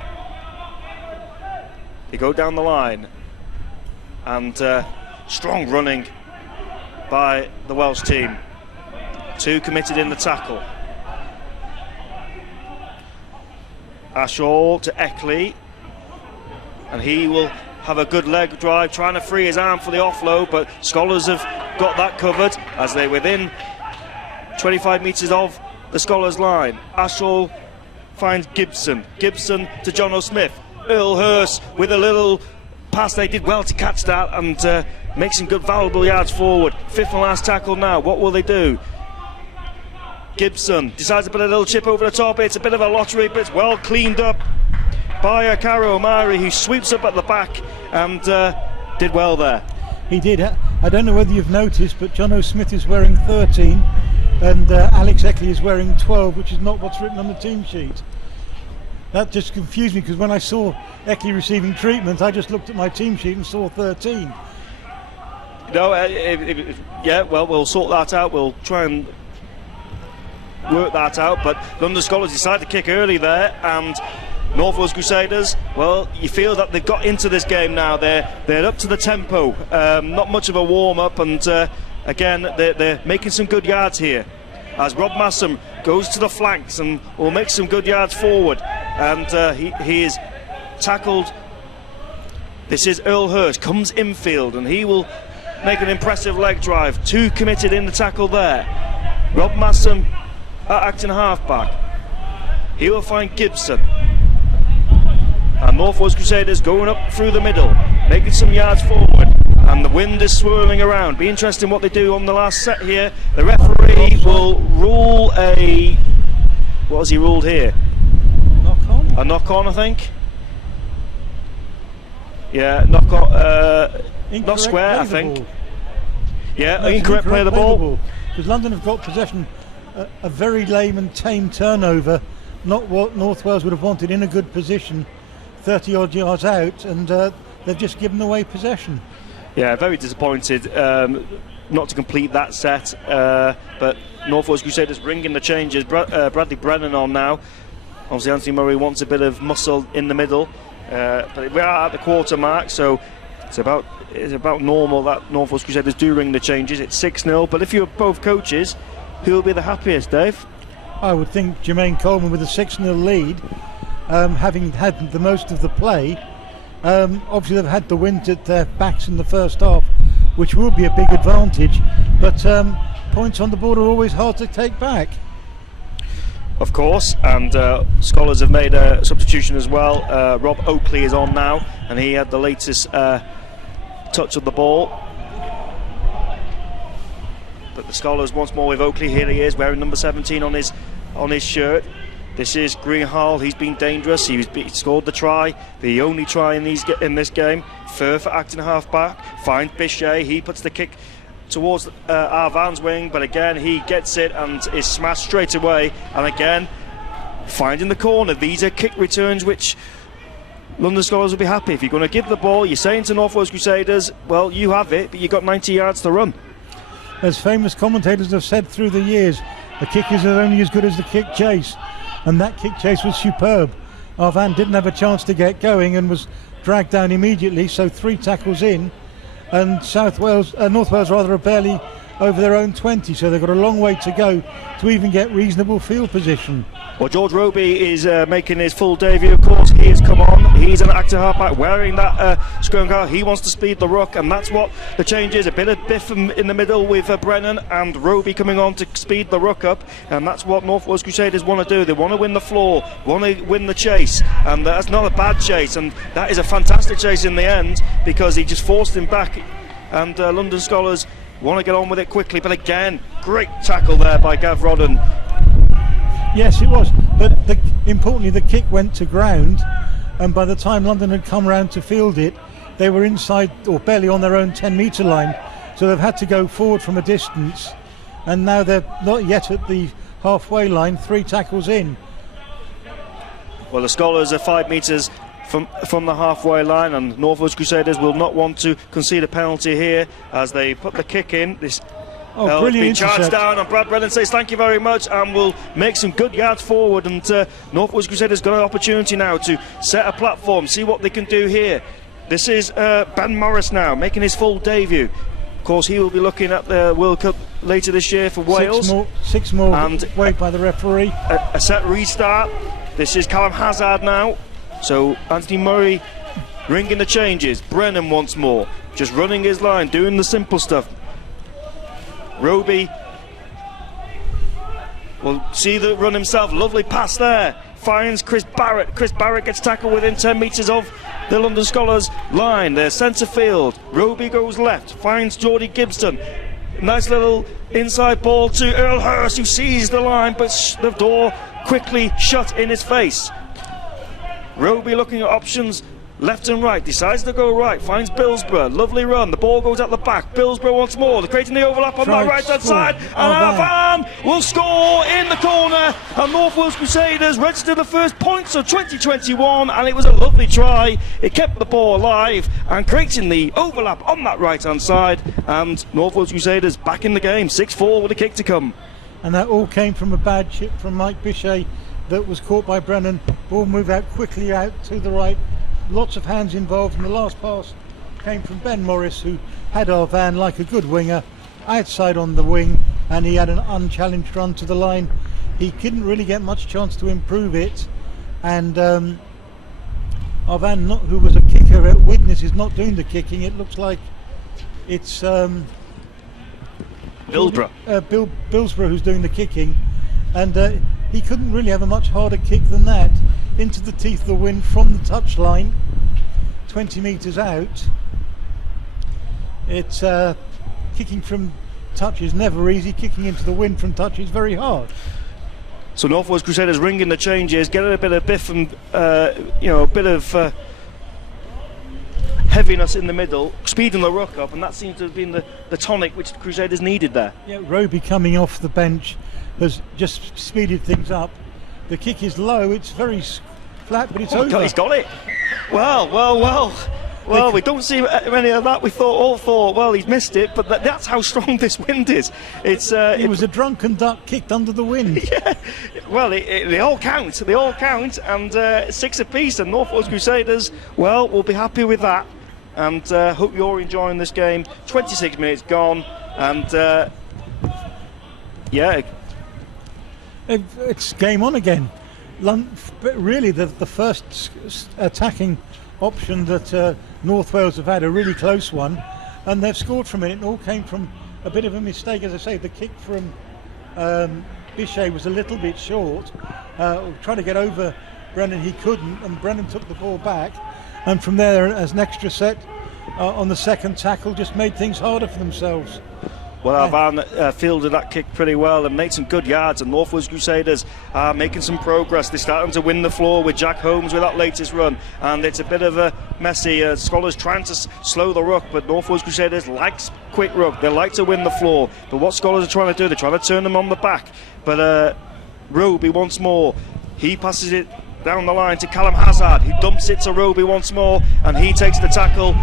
They go down the line, and strong running by the Welsh team. 2 committed in the tackle. Ashall to Eckley, and he will have a good leg drive, trying to free his arm for the offload, but Skolars have got that covered as they're within 25 metres of the Skolars line. Ashall finds Gibson to John O'Smith. Earl Hurst with a little pass. They did well to catch that and make some good valuable yards forward. 5th and last tackle now. What will they do? Gibson decides to put a little chip over the top. It's a bit of a lottery, but it's well cleaned up by Caro O'Mari, who sweeps up at the back and did well there. He did. I don't know whether you've noticed, but John O'Smith is wearing 13 and Alex Eckley is wearing 12, which is not what's written on the team sheet. That just confused me, because when I saw Eckley receiving treatment, I just looked at my team sheet and saw 13. No, yeah, well, we'll sort that out. We'll try and work that out, but London Skolars decided to kick early there, and North Wales Crusaders, well, you feel that they've got into this game now. They're up to the tempo, not much of a warm-up, and again, they're making some good yards here, as Rob Massam goes to the flanks and will make some good yards forward, and he is tackled. This is Earl Hurst, comes infield, and he will make an impressive leg drive. 2 committed in the tackle there. Rob Massam acting halfback. He will find Gibson, and North Wales Crusaders going up through the middle, making some yards forward, and the wind is swirling around. Be interesting what they do on the last set here. The referee will rule what has he ruled here? Knock on? A knock on, I think. Yeah, knock on, not square, I think. Yeah, no, incorrect play of the ball. Because London have got possession, a very lame and tame turnover, not what North Wales would have wanted, in a good position, 30 odd yards out, and they've just given away possession. Yeah, very disappointed not to complete that set, but North Wales Crusaders bringing the changes. Bradley Brennan on now. Obviously Anthony Murray wants a bit of muscle in the middle, but we are at the quarter mark, so it's about normal that North Wales Crusaders do ring the changes. It's 6-0, but if you're both coaches, who will be the happiest, Dave? I would think Jermaine Coleman with a 6-0 lead, having had the most of the play. Obviously they've had the wind at their backs in the first half, which will be a big advantage, but points on the board are always hard to take back. Of course, and Skolars have made a substitution as well. Rob Oakley is on now, and he had the latest touch of the ball. But the Skolars once more with Oakley. Here he is, wearing number 17 on his shirt. This is Greenhall. He's been dangerous. He scored the try, the only try in this game. Fur for acting half back. Finds Bichet. He puts the kick towards Arvan's wing, but again he gets it and is smashed straight away. And again, finding the corner. These are kick returns which London Skolars will be happy. If you're going to give the ball, you're saying to North Wales Crusaders, well, you have it, but you've got 90 yards to run. As famous commentators have said through the years, the kickers are only as good as the kick chase, and that kick chase was superb. Arvan didn't have a chance to get going and was dragged down immediately, so 3 tackles in, and North Wales are barely over their own 20, so they've got a long way to go to even get reasonable field position. Well, George Roby is making his full debut, of course. He has come on. He's an active halfback wearing that scrum car. He wants to speed the ruck, and that's what the change is. A bit of biff in the middle with Brennan and Roby coming on to speed the ruck up, and that's what North Wales Crusaders want to do. They want to win the floor, want to win the chase, and that's not a bad chase, and that is a fantastic chase in the end because he just forced him back, and London Skolars want to get on with it quickly. But again, great tackle there by Gav Rodden. Yes, it was, but importantly the kick went to ground, and by the time London had come round to field it, they were inside or barely on their own 10-metre line, so they've had to go forward from a distance, and now they're not yet at the halfway line, 3 tackles in. Well, the Skolars are 5 metres from the halfway line, and North Wales Crusaders will not want to concede a penalty here as they put the kick in. This it's been charged down, and Brad Brennan says thank you very much, and will make some good yards forward, and North Wales Crusaders got an opportunity now to set a platform, see what they can do here. This is Ben Morris now making his full debut. Of course, he will be looking at the World Cup later this year for Wales. Six more and waved by the referee. A set restart. This is Callum Hazard now. So Anthony Murray ringing the changes. Brennan once more, just running his line, doing the simple stuff. Roby will see the run himself. Lovely pass there. Finds Chris Barrett. Chris Barrett gets tackled within 10 metres of the London Skolars line. They're centre field. Roby goes left. Finds Geordie Gibson. Nice little inside ball to Earl Hurst, who sees the line, but the door quickly shut in his face. Roby looking at options left and right, decides to go right, finds Billsborough, lovely run, the ball goes at the back, Billsborough once more, they're creating the overlap on that right hand side, and Arvan will score in the corner, and North Wales Crusaders register the first points of 2021, and it was a lovely try. It kept the ball alive and creating the overlap on that right hand side, and North Wales Crusaders back in the game, 6-4 with a kick to come. And that all came from a bad chip from Mike Bichet that was caught by Brennan. Ball moved out quickly out to the right. Lots of hands involved, and the last pass came from Ben Morris, who had Arvan like a good winger outside on the wing, and he had an unchallenged run to the line. He didn't really get much chance to improve it, and Arvan, who was a kicker at Widnes, is not doing the kicking. It looks like it's Billsborough who's doing the kicking, and he couldn't really have a much harder kick than that. Into the teeth of the wind from the touchline, 20 metres out. It's kicking from touch is never easy. Kicking into the wind from touch is very hard. So North Wales Crusaders ringing the changes, getting a bit of biff and a bit of heaviness in the middle, speeding the ruck up, and that seems to have been the tonic which the Crusaders needed there. Yeah, Roby coming off the bench has just speeded things up. The kick is low, it's very flat, but it's over. God, he's got it. Well, we don't see many of that. We all thought, well, he's missed it, but that's how strong this wind is. It was a drunken duck kicked under the wind. Yeah. Well, they all count, and 6 apiece, and North Wales Crusaders, well, we'll be happy with that, and hope you're enjoying this game. 26 minutes gone, and yeah. It's game on again. Really, the first attacking option that North Wales have had, a really close one, and they've scored from it. It all came from a bit of a mistake. As I say, the kick from Bichet was a little bit short. Trying to get over Brennan, he couldn't, and Brennan took the ball back. And from there, as an extra set on the second tackle, just made things harder for themselves. Well, Van fielded that kick pretty well and made some good yards, and North Wales Crusaders are making some progress. They're starting to win the floor with Jack Holmes with that latest run, and it's a bit of a messy. Skolars trying to slow the ruck, but North Wales Crusaders likes quick ruck. They like to win the floor, but what Skolars are trying to do, they're trying to turn them on the back. But Roby once more, he passes it down the line to Callum Hazard, who dumps it to Roby once more, and he takes the tackle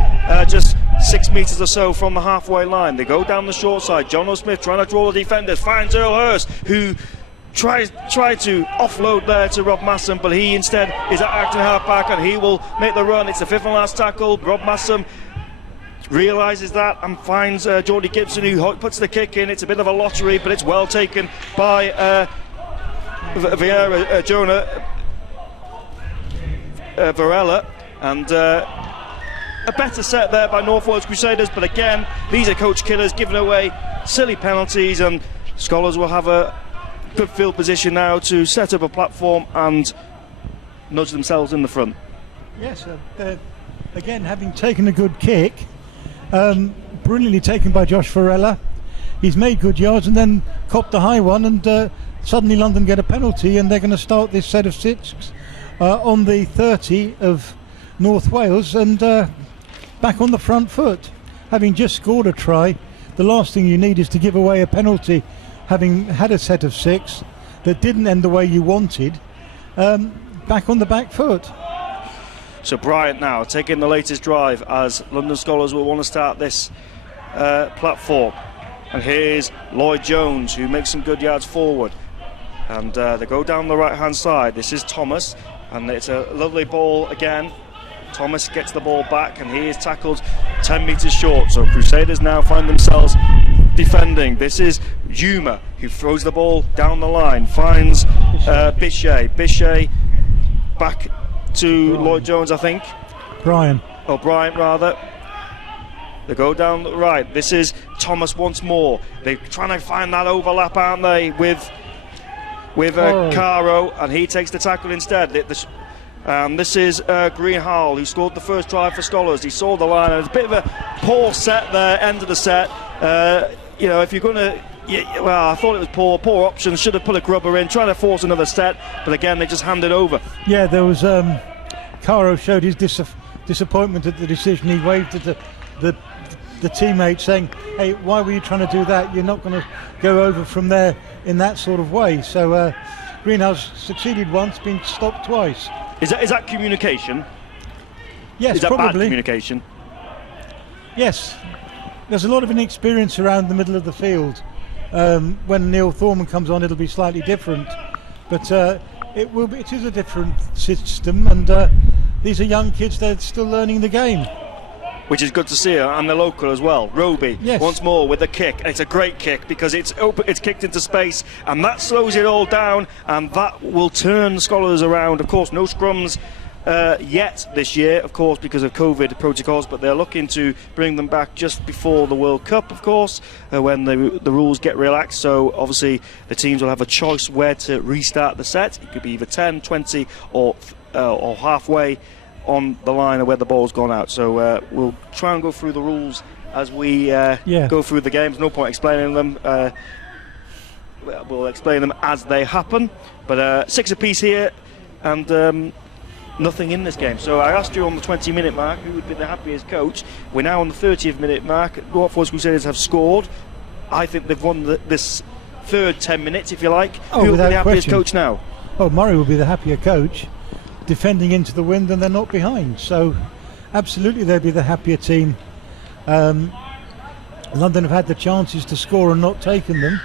just 6 metres or so from the halfway line. They go down the short side. John O'Smith trying to draw the defenders, finds Earl Hurst, who tried to offload there to Rob Massam, but he instead is at acting half back, and he will make the run. It's the fifth and last tackle. Rob Massam realises that and finds Geordie Gibson, who puts the kick in. It's a bit of a lottery, but it's well taken by Jonah Varela, and a better set there by North Wales Crusaders. But again, these are coach killers, giving away silly penalties, and Skolars will have a good field position now to set up a platform and nudge themselves in the front. Yes, again, having taken a good kick, brilliantly taken by Josh Varela. He's made good yards and then copped a high one, and suddenly London get a penalty, and they're going to start this set of 6 on the 30 of North Wales, and back on the front foot. Having just scored a try, the last thing you need is to give away a penalty, having had a set of 6 that didn't end the way you wanted. Back on the back foot. So Bryant now taking the latest drive, as London Skolars will want to start this platform. And here's Lloyd Jones, who makes some good yards forward, and they go down the right hand side. This is Thomas, and it's a lovely ball again. Thomas gets the ball back, and he is tackled 10 metres short. So Crusaders now find themselves defending. This is Yuma, who throws the ball down the line, finds Bichet. Bichet back to Lloyd Jones, I think. Bryant rather. They go down the right. This is Thomas once more. They're trying to find that overlap, aren't they, with Caro, and he takes the tackle instead. This is Greenhall, who scored the first try for Skolars. He saw the line, and it's a bit of a poor set there, end of the set. If you're going to... well, I thought it was poor options. Should have put a grubber in, trying to force another set, but again, they just hand it over. Yeah, there was... Caro showed his disappointment at the decision. He waved at the teammate saying, hey, why were you trying to do that? You're not going to go over from there in that sort of way. So Greenhouse succeeded once, been stopped twice. Is that communication? Yes, is that probably. Bad communication? Yes. There's a lot of inexperience around the middle of the field. When Neil Thorman comes on, it'll be slightly different. But it is a different system, and these are young kids, they're still learning the game. Which is good to see, and the local as well. Roby, yes, once more with a kick. It's a great kick because it's open, it's kicked into space, and that slows it all down, and that will turn Skolars around. Of course, no scrums yet this year, of course, because of COVID protocols, but they're looking to bring them back just before the World Cup, of course, when the rules get relaxed. So obviously the teams will have a choice where to restart the set. It could be either 10, 20 or halfway on the line of where the ball's gone out. So we'll try and go through the rules as we go through the games. No point explaining them. We'll explain them as they happen. But 6 apiece here, and nothing in this game. So I asked you on the 20-minute mark who would be the happiest coach. We're now on the 30th minute mark. North Wales Crusaders have scored. I think they've won this third 10 minutes, if you like. Who will be the happiest coach now? Oh, Murray will be the happier coach, defending into the wind, and they're not behind. So absolutely they'll be the happier team. London have had the chances to score and not taken them.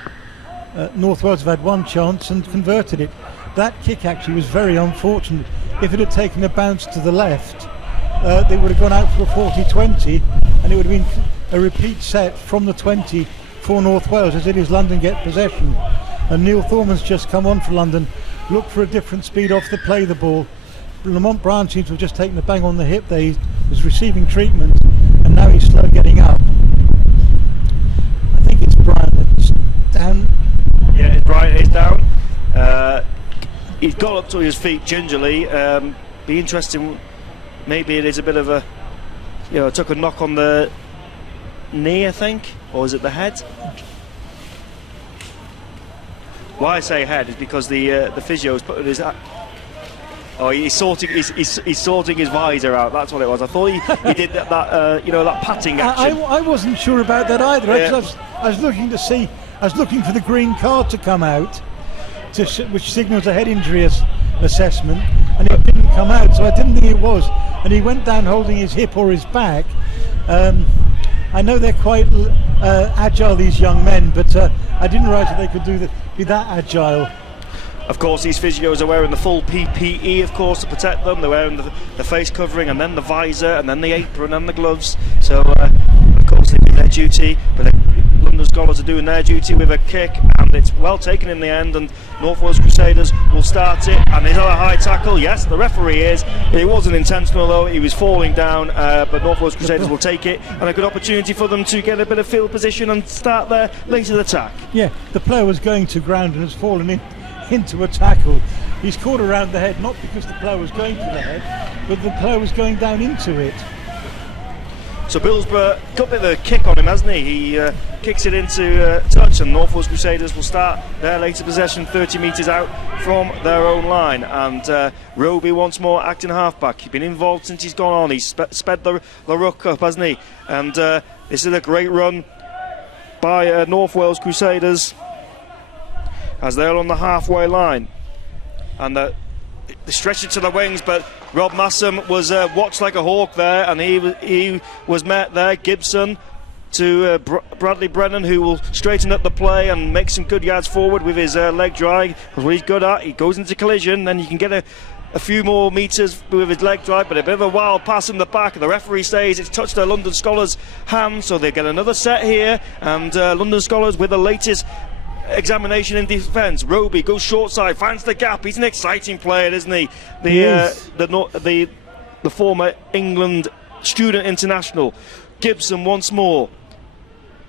North Wales have had one chance and converted it. That kick actually was very unfortunate. If it had taken a bounce to the left, they would have gone out for a 40-20, and it would have been a repeat set from the 20 for North Wales, as it is London get possession. And Neil Thorman's just come on for London, looked for a different speed off the play the ball. Lamont Brown seems to have just taken the bang on the hip there. He was receiving treatment, and now he's slow getting up. I think it's Yeah, Brian is down. He's got up to his feet gingerly. Be interesting. Maybe it is a bit of a, took a knock on the knee, I think, or is it the head? Why I say head is because the physio's put his. Oh, he's sorting his visor out. That's what it was. I thought he did that that patting action. I wasn't sure about that either. Yeah. I was looking to see. I was looking for the green card to come out, which signals a head injury assessment, and it didn't come out, so I didn't think it was. And he went down holding his hip or his back. I know they're quite agile, these young men, but I didn't realise that they could be that agile. Of course, these physios are wearing the full PPE, of course, to protect them. They're wearing the face covering, and then the visor, and then the apron, and the gloves. So, of course, they do their duty, but the London Skolars are doing their duty with a kick, and it's well taken in the end, and North Wales Crusaders will start it, and is that a high tackle? Yes, the referee is. It wasn't intentional, though. He was falling down, but North Wales Crusaders will take it, and a good opportunity for them to get a bit of field position and start their later attack. Yeah, the player was going to ground and has fallen into a tackle. He's caught around the head, not because the player was going to the head, but the player was going down into it. So Billsborough got a bit of a kick on him, hasn't he? He kicks it into touch, and North Wales Crusaders will start their later possession 30 metres out from their own line. And Roby once more acting halfback. He's been involved since he's gone on. He's sped the ruck up, hasn't he? And this is a great run by North Wales Crusaders as they're on the halfway line. And they stretch it to the wings, but Rob Massam was watched like a hawk there, and he was met there. Gibson to Bradley Brennan, who will straighten up the play and make some good yards forward with his leg drive. That's what he's good at. He goes into collision, then you can get a few more metres with his leg drive, but a bit of a wild pass in the back. The referee says it's touched the London Skolars' hand, so they get another set here, and London Skolars with the latest examination in defence. Roby goes short side, finds the gap. He's an exciting player, isn't he? The former England student international. Gibson once more.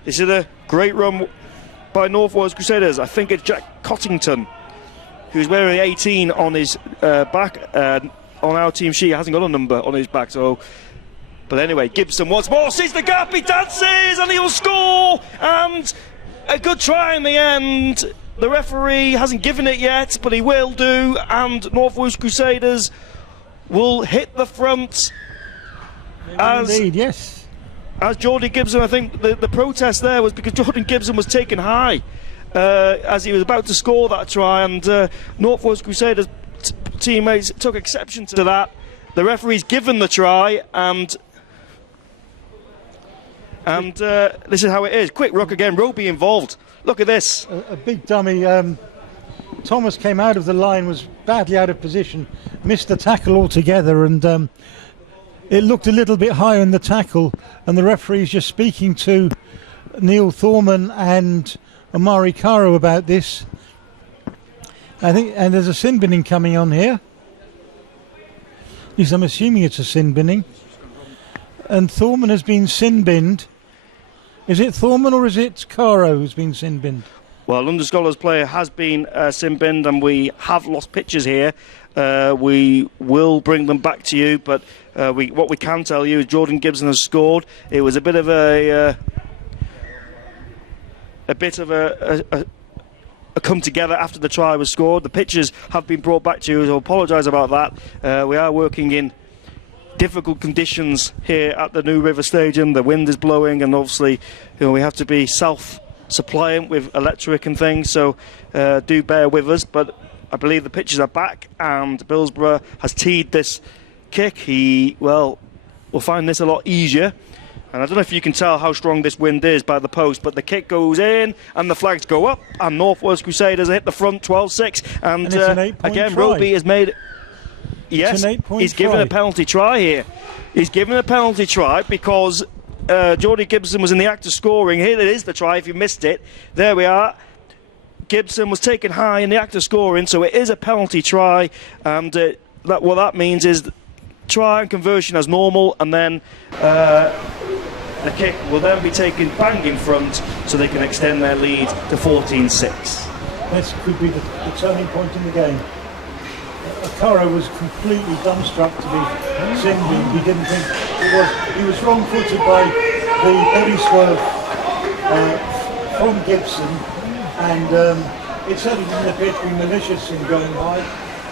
This is a great run by North Wales Crusaders. I think it's Jack Cottington, who's wearing 18 on his back. On our team sheet, he hasn't got a number on his back. But anyway, Gibson once more sees the gap. He dances and he'll score. And a good try in the end. The referee hasn't given it yet, but he will do, and North Wales Crusaders will hit the front. Indeed, yes. As Jordan Gibson, I think the protest there was because Jordan Gibson was taken high as he was about to score that try, and North Wales Crusaders teammates took exception to that. The referee's given the try, and this is how it is. Quick ruck again. Roby involved. Look at this. A big dummy. Thomas came out of the line, was badly out of position, missed the tackle altogether, and it looked a little bit higher in the tackle. And the referee's just speaking to Neil Thorman and Omari Caro about this. I think, and there's a sin binning coming on here. At least I'm assuming it's a sin binning. And Thorman has been sin binned. Is it Thorman or is it Caro who's been sin binned? Well, London Skolars player has been sin binned, and we have lost pictures here. We will bring them back to you, but what we can tell you is Jordan Gibson has scored. It was a bit of a come together after the try was scored. The pictures have been brought back to you, so I apologise about that. We are working in difficult conditions here at the New River Stadium. The wind is blowing, and obviously we have to be self-suppliant with electric and things, so do bear with us. But I believe the pitches are back, and Billsborough has teed this kick. We'll find this a lot easier, and I don't know if you can tell how strong this wind is by the post, but the kick goes in and the flags go up, and North Wales Crusaders hit the front 12-6, and it's an 8-point again try. Roby has made. Yes, he's given a penalty try here. He's given a penalty try because Jordy Gibson was in the act of scoring. Here it is, the try, if you missed it. There we are. Gibson was taken high in the act of scoring, so it is a penalty try. And what that means is try and conversion as normal, and then the kick will then be taken bang in front so they can extend their lead to 14-6. this could be the turning point in the game. Akara was completely dumbstruck to be singing. He didn't think it was. He was wrong-footed by the body swerve from Gibson, and it certainly didn't appear to be malicious in going high.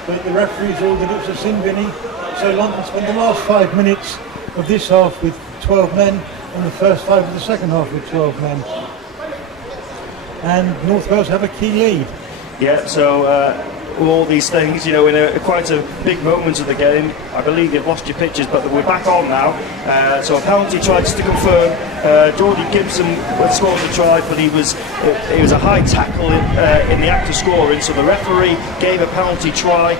But the referees ruled that it was a sin binny. So London spent the last 5 minutes of this half with 12 men, and the first 5 of the second half with 12 men. And North Wales have a key lead. Yeah, so all these things, in quite a big moment of the game. I believe you've lost your pictures, but we're back on now. So a penalty tried just to confirm. Geordie Gibson had scored the try, but it was a high tackle in the act of scoring. So the referee gave a penalty try.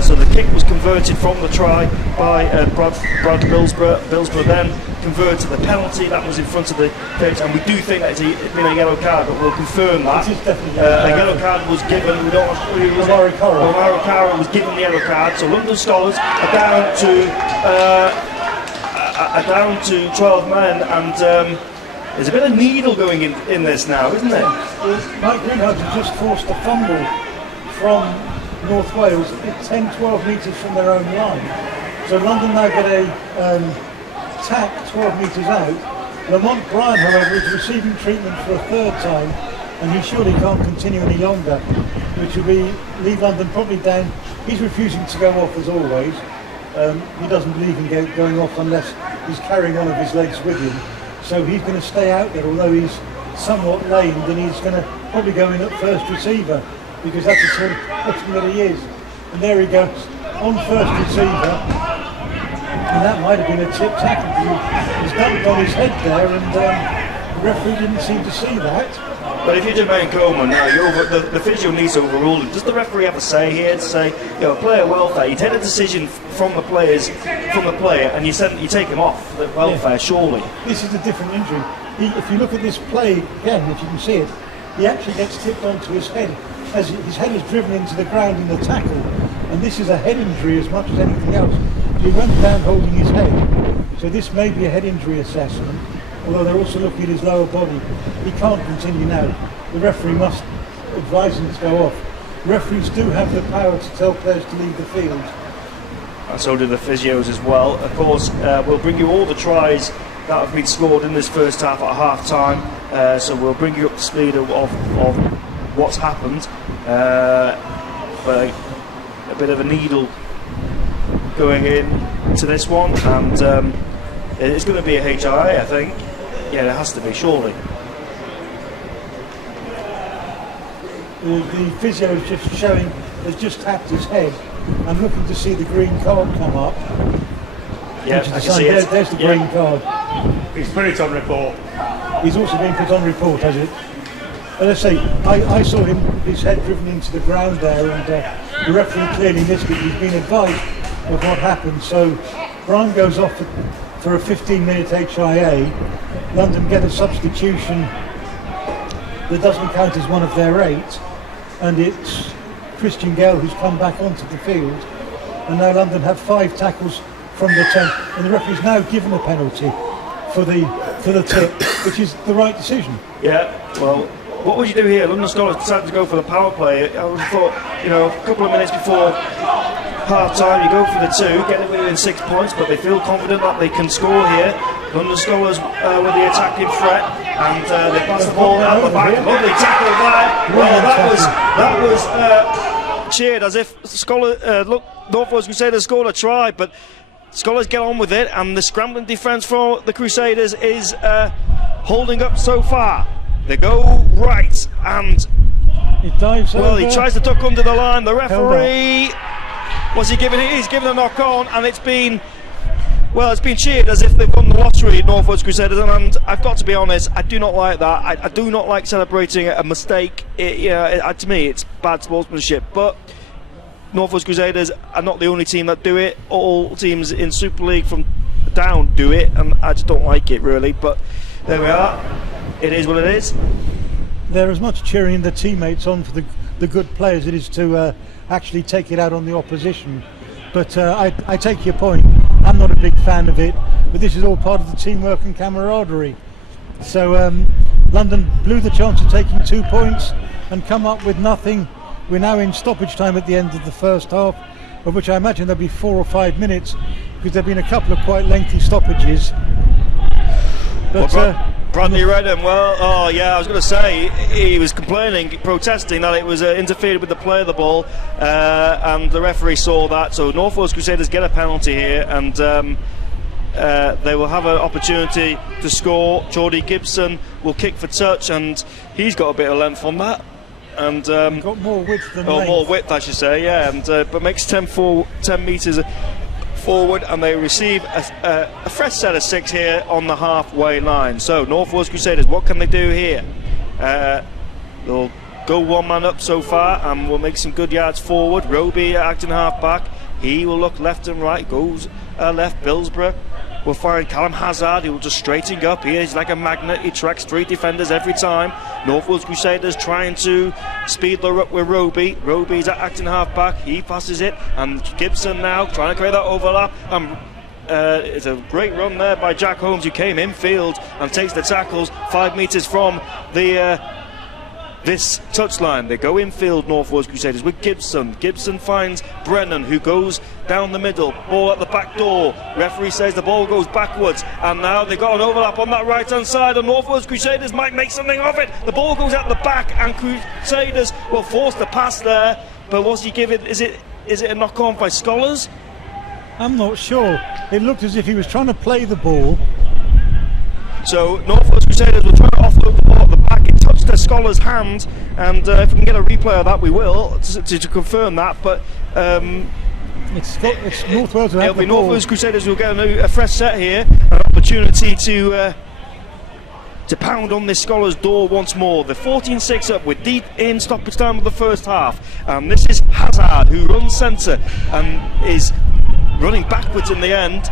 So the kick was converted from the try by Brad Billsborough then converted the penalty that was in front of the pitch, and we do think that it's been a yellow card, but we'll confirm that. It is definitely a yellow card was given. Omar Kara was given the yellow card, so London Skolars are down to 12 men, and there's a bit of needle going in this now, isn't there? Mike Greenhouse has just forced a fumble from North Wales 10-12 metres from their own line. So London now get a tack 12 metres out. Lamont Bryan, however, is receiving treatment for a third time, and he surely can't continue any longer, which will leave London probably down. He's refusing to go off as always. He doesn't believe in going off unless he's carrying one of his legs with him. So he's going to stay out there, although he's somewhat lamed, and he's going to probably go in at first receiver, because that's the sort of person that he is. And there he goes, on first receiver. And that might have been a tip tackle. He's dumped on his head there, and the referee didn't seem to see that. But if you're Jermaine Coleman now, the physio needs to overrule it. Does the referee have a say here to say, player welfare? You take a decision from the player, and you take him off the welfare. Surely this is a different injury. If you look at this play again, if you can see it, he actually gets tipped onto his head as his head is driven into the ground in the tackle, and this is a head injury as much as anything else. He went down holding his head, so this may be a head injury assessment, although they're also looking at his lower body. He can't continue now. The referee must advise him to go off. Referees do have the power to tell players to leave the field. And so do the physios as well. Of course, we'll bring you all the tries that have been scored in this first half at half time, so we'll bring you up to speed of what's happened. But a bit of a needle going in to this one, and it's going to be a HIA, I think. Yeah, it has to be, surely. The physio is just showing, has just tapped his head. I'm looking to see the green card come up. Yeah, I can see it. There's the green card. He's put it on report. He's also been put on report, has it? As I say, I saw his head driven into the ground there, and the referee clearly missed it. He's been advised of what happened, so Brian goes off for a 15-minute HIA. London get a substitution that doesn't count as one of their 8, and it's Christian Gale who's come back onto the field, and now London have 5 tackles from the 10, and the referee's now given a penalty for the tip, which is the right decision. Yeah, well, what would you do here? London Skolars decided to go for the power play. I would have thought, a couple of minutes before half time, you go for the 2, get it within 6 points, but they feel confident that they can score here. London Skolars with the attacking threat, and they pass the ball out the back. Lovely tackle there. Well, that was cheered as if North Wales Crusaders scored a try, but Skolars get on with it, and the scrambling defence for the Crusaders is holding up so far. They go right, and he dives over. He tries to tuck under the line. The referee, was he giving it? He's given a knock on, and it's been cheered as if they've won the lottery, North Wales Crusaders, and I've got to be honest, I do not like that. I do not like celebrating a mistake. To me, it's bad sportsmanship, but North Wales Crusaders are not the only team that do it. All teams in Super League from down do it, and I just don't like it really, but there we are. It is what it is. They're as much cheering the teammates on for the good players it is to actually take it out on the opposition. But I take your point. I'm not a big fan of it, but this is all part of the teamwork and camaraderie. So London blew the chance of taking 2 points. and come up with nothing. We're now in stoppage time at the end of the first half, of which I imagine there'll be 4 or 5 minutes, because there have been a couple of quite lengthy stoppages. But Bradley Redham, I was going to say, he was complaining, protesting that it was interfered with the play of the ball, and the referee saw that, so North Wales Crusaders get a penalty here, and they will have an opportunity to score. Geordie Gibson will kick for touch, and he's got a bit of length on that, and got more width than length. more width, I should say, yeah, and but makes 10 metres forward, and they receive a fresh set of 6 here on the halfway line. So North Wales Crusaders, what can they do here? They'll go one man up so far, and will make some good yards forward. Roby acting half back, he will look left and right, goes left. Billsborough will find Callum Hazard, he will just straighten up here. He's like a magnet, he tracks 3 defenders every time. North Wales Crusaders trying to speed the up with Roby. Roby's acting half back, he passes it, and Gibson now trying to create that overlap. It's a great run there by Jack Holmes, who came infield and takes the tackles 5 metres from the this touchline. They go infield, North Wales Crusaders, with Gibson. Gibson finds Brennan, who goes down the middle, ball at the back door. Referee says the ball goes backwards, and now they've got an overlap on that right hand side, and North Wales Crusaders might make something of it. The ball goes out the back, and Crusaders will force the pass there, but what's he giving? Is it a knock on by Skolars? I'm not sure. It looked as if he was trying to play the ball. So North Wales Crusaders will try to offload the ball at the back. It touched the Skolars' hand, and if we can get a replay of that, we will to confirm that. But it's North Wales. It'll be North Wales Crusaders who will get a fresh set here, an opportunity to pound on this Skolars' door once more. The 14-6 up with deep in stoppage time of the first half, and this is Hazard, who runs centre and is running backwards in the end.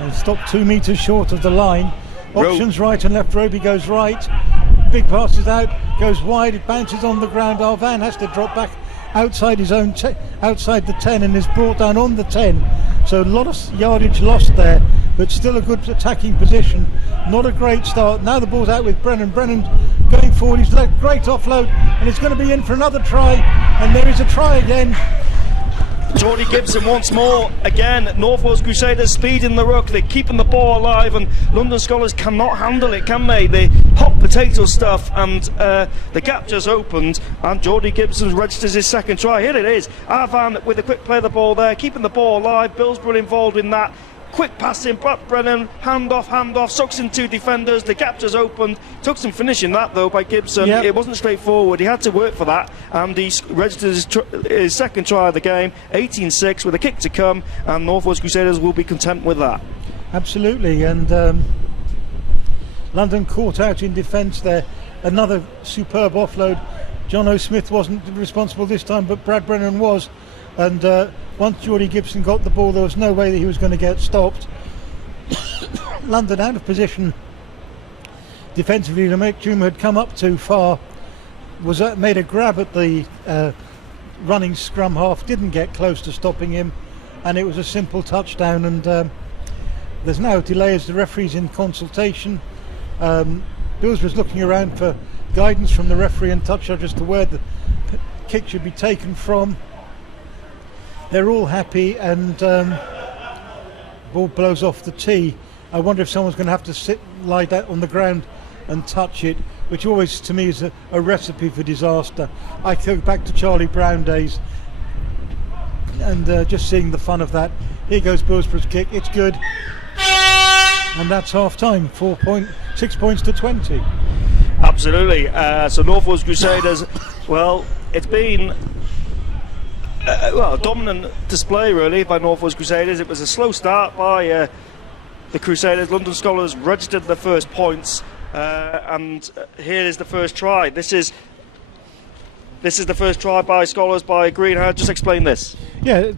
And stopped 2 metres short of the line. Options right and left. Roby goes right. Big passes out, goes wide. It bounces on the ground. Arvan has to drop back outside his own outside the 10, and is brought down on the 10. So a lot of yardage lost there, but still a good attacking position. Not a great start. Now the ball's out with Brennan. Brennan going forward. He's let great offload, and it's going to be in for another try. And there is a try again. Geordie Gibson once more. Again, North Wales Crusaders speeding the ruck. They're keeping the ball alive, and London Skolars cannot handle it, can they? The hot potato stuff, and the gap just opened, and Geordie Gibson registers his second try. Here it is. Arvan with a quick play of the ball there, keeping the ball alive. Billsborough involved in that. Quick passing, Brennan, hand off, sucks in 2 defenders. The gap just opened. Took some finishing that though by Gibson. Yep. It wasn't straightforward. He had to work for that, and he registered his second try of the game. 18-6 with a kick to come, and North Wales Crusaders will be content with that. Absolutely, and London caught out in defence there. Another superb offload. John O'Smith wasn't responsible this time, but Brad Brennan was, and once Geordie Gibson got the ball, there was no way that he was going to get stopped. London out of position defensively. Lamech Juma had come up too far, made a grab at the running scrum half, didn't get close to stopping him, and it was a simple touchdown. And there's now a delay as the referee's in consultation. Billsborough's looking around for guidance from the referee and touch judge as to where the kick should be taken from. They're all happy, and ball blows off the tee. I wonder if someone's going to have to lie down on the ground and touch it, which always to me is a recipe for disaster. I go back to Charlie Brown days, and just seeing the fun of that. Here goes Billsborough's kick, it's good, and that's half time. 6 points to 20. Absolutely. So North Wales Crusaders, well, it's been a dominant display really by North Wales Crusaders. It was a slow start by the Crusaders. London Skolars registered their first points, and here is the first try. This is the first try by Skolars by Greenhouse. Just explain this. Yeah,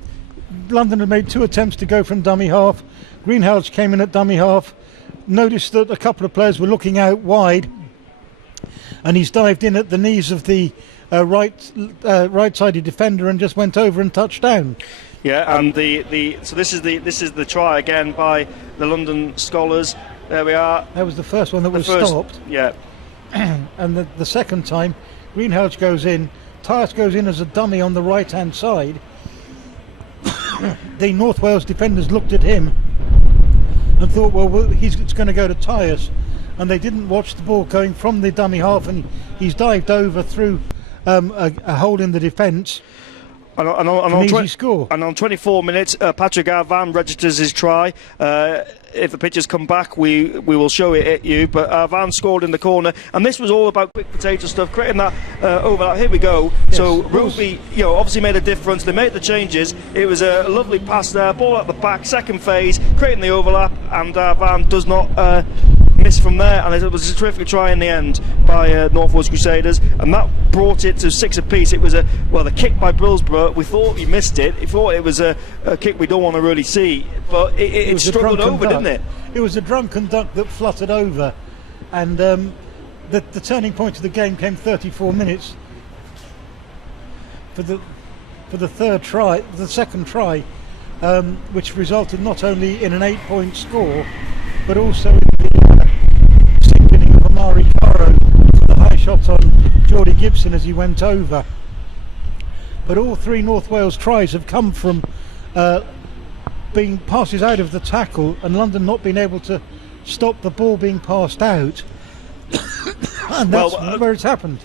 London had made 2 attempts to go from dummy half. Greenhouse came in at dummy half, noticed that a couple of players were looking out wide, and he's dived in at the knees of the right-sided defender and just went over and touched down. Yeah, and so this is the try again by the London Skolars. There we are. That was the first one that was stopped. Yeah. And the second time, Greenhalgh goes in. Tyus goes in as a dummy on the right-hand side. The North Wales defenders looked at him and thought, well, it's going to go to Tyus. And they didn't watch the ball going from the dummy half, and he's dived over through a hole in the defence. And on easy score. And on 24 minutes, Patrick Arvan registers his try. If the pictures come back, we will show it at you. But Arvan scored in the corner, and this was all about quick potato stuff, creating that overlap. Here we go. Yes, so Ruby, obviously made a difference. They made the changes. It was a lovely pass there, ball at the back, second phase, creating the overlap, and Arvan does not miss from there, and it was a terrific try in the end by North Wales Crusaders, and that brought it to 6 apiece. It was the kick by Brillsborough. We thought he missed it. We thought it was a kick we don't want to really see, but it struggled over, didn't it? It was a drunken duck that fluttered over, and the turning point of the game came 34 minutes for the third try, the second try, which resulted not only in an 8-point score, but also in the sinking of Amari Caro for the high shot on Geordie Gibson as he went over. But all 3 North Wales tries have come from being passes out of the tackle and London not being able to stop the ball being passed out. And that's where it's happened.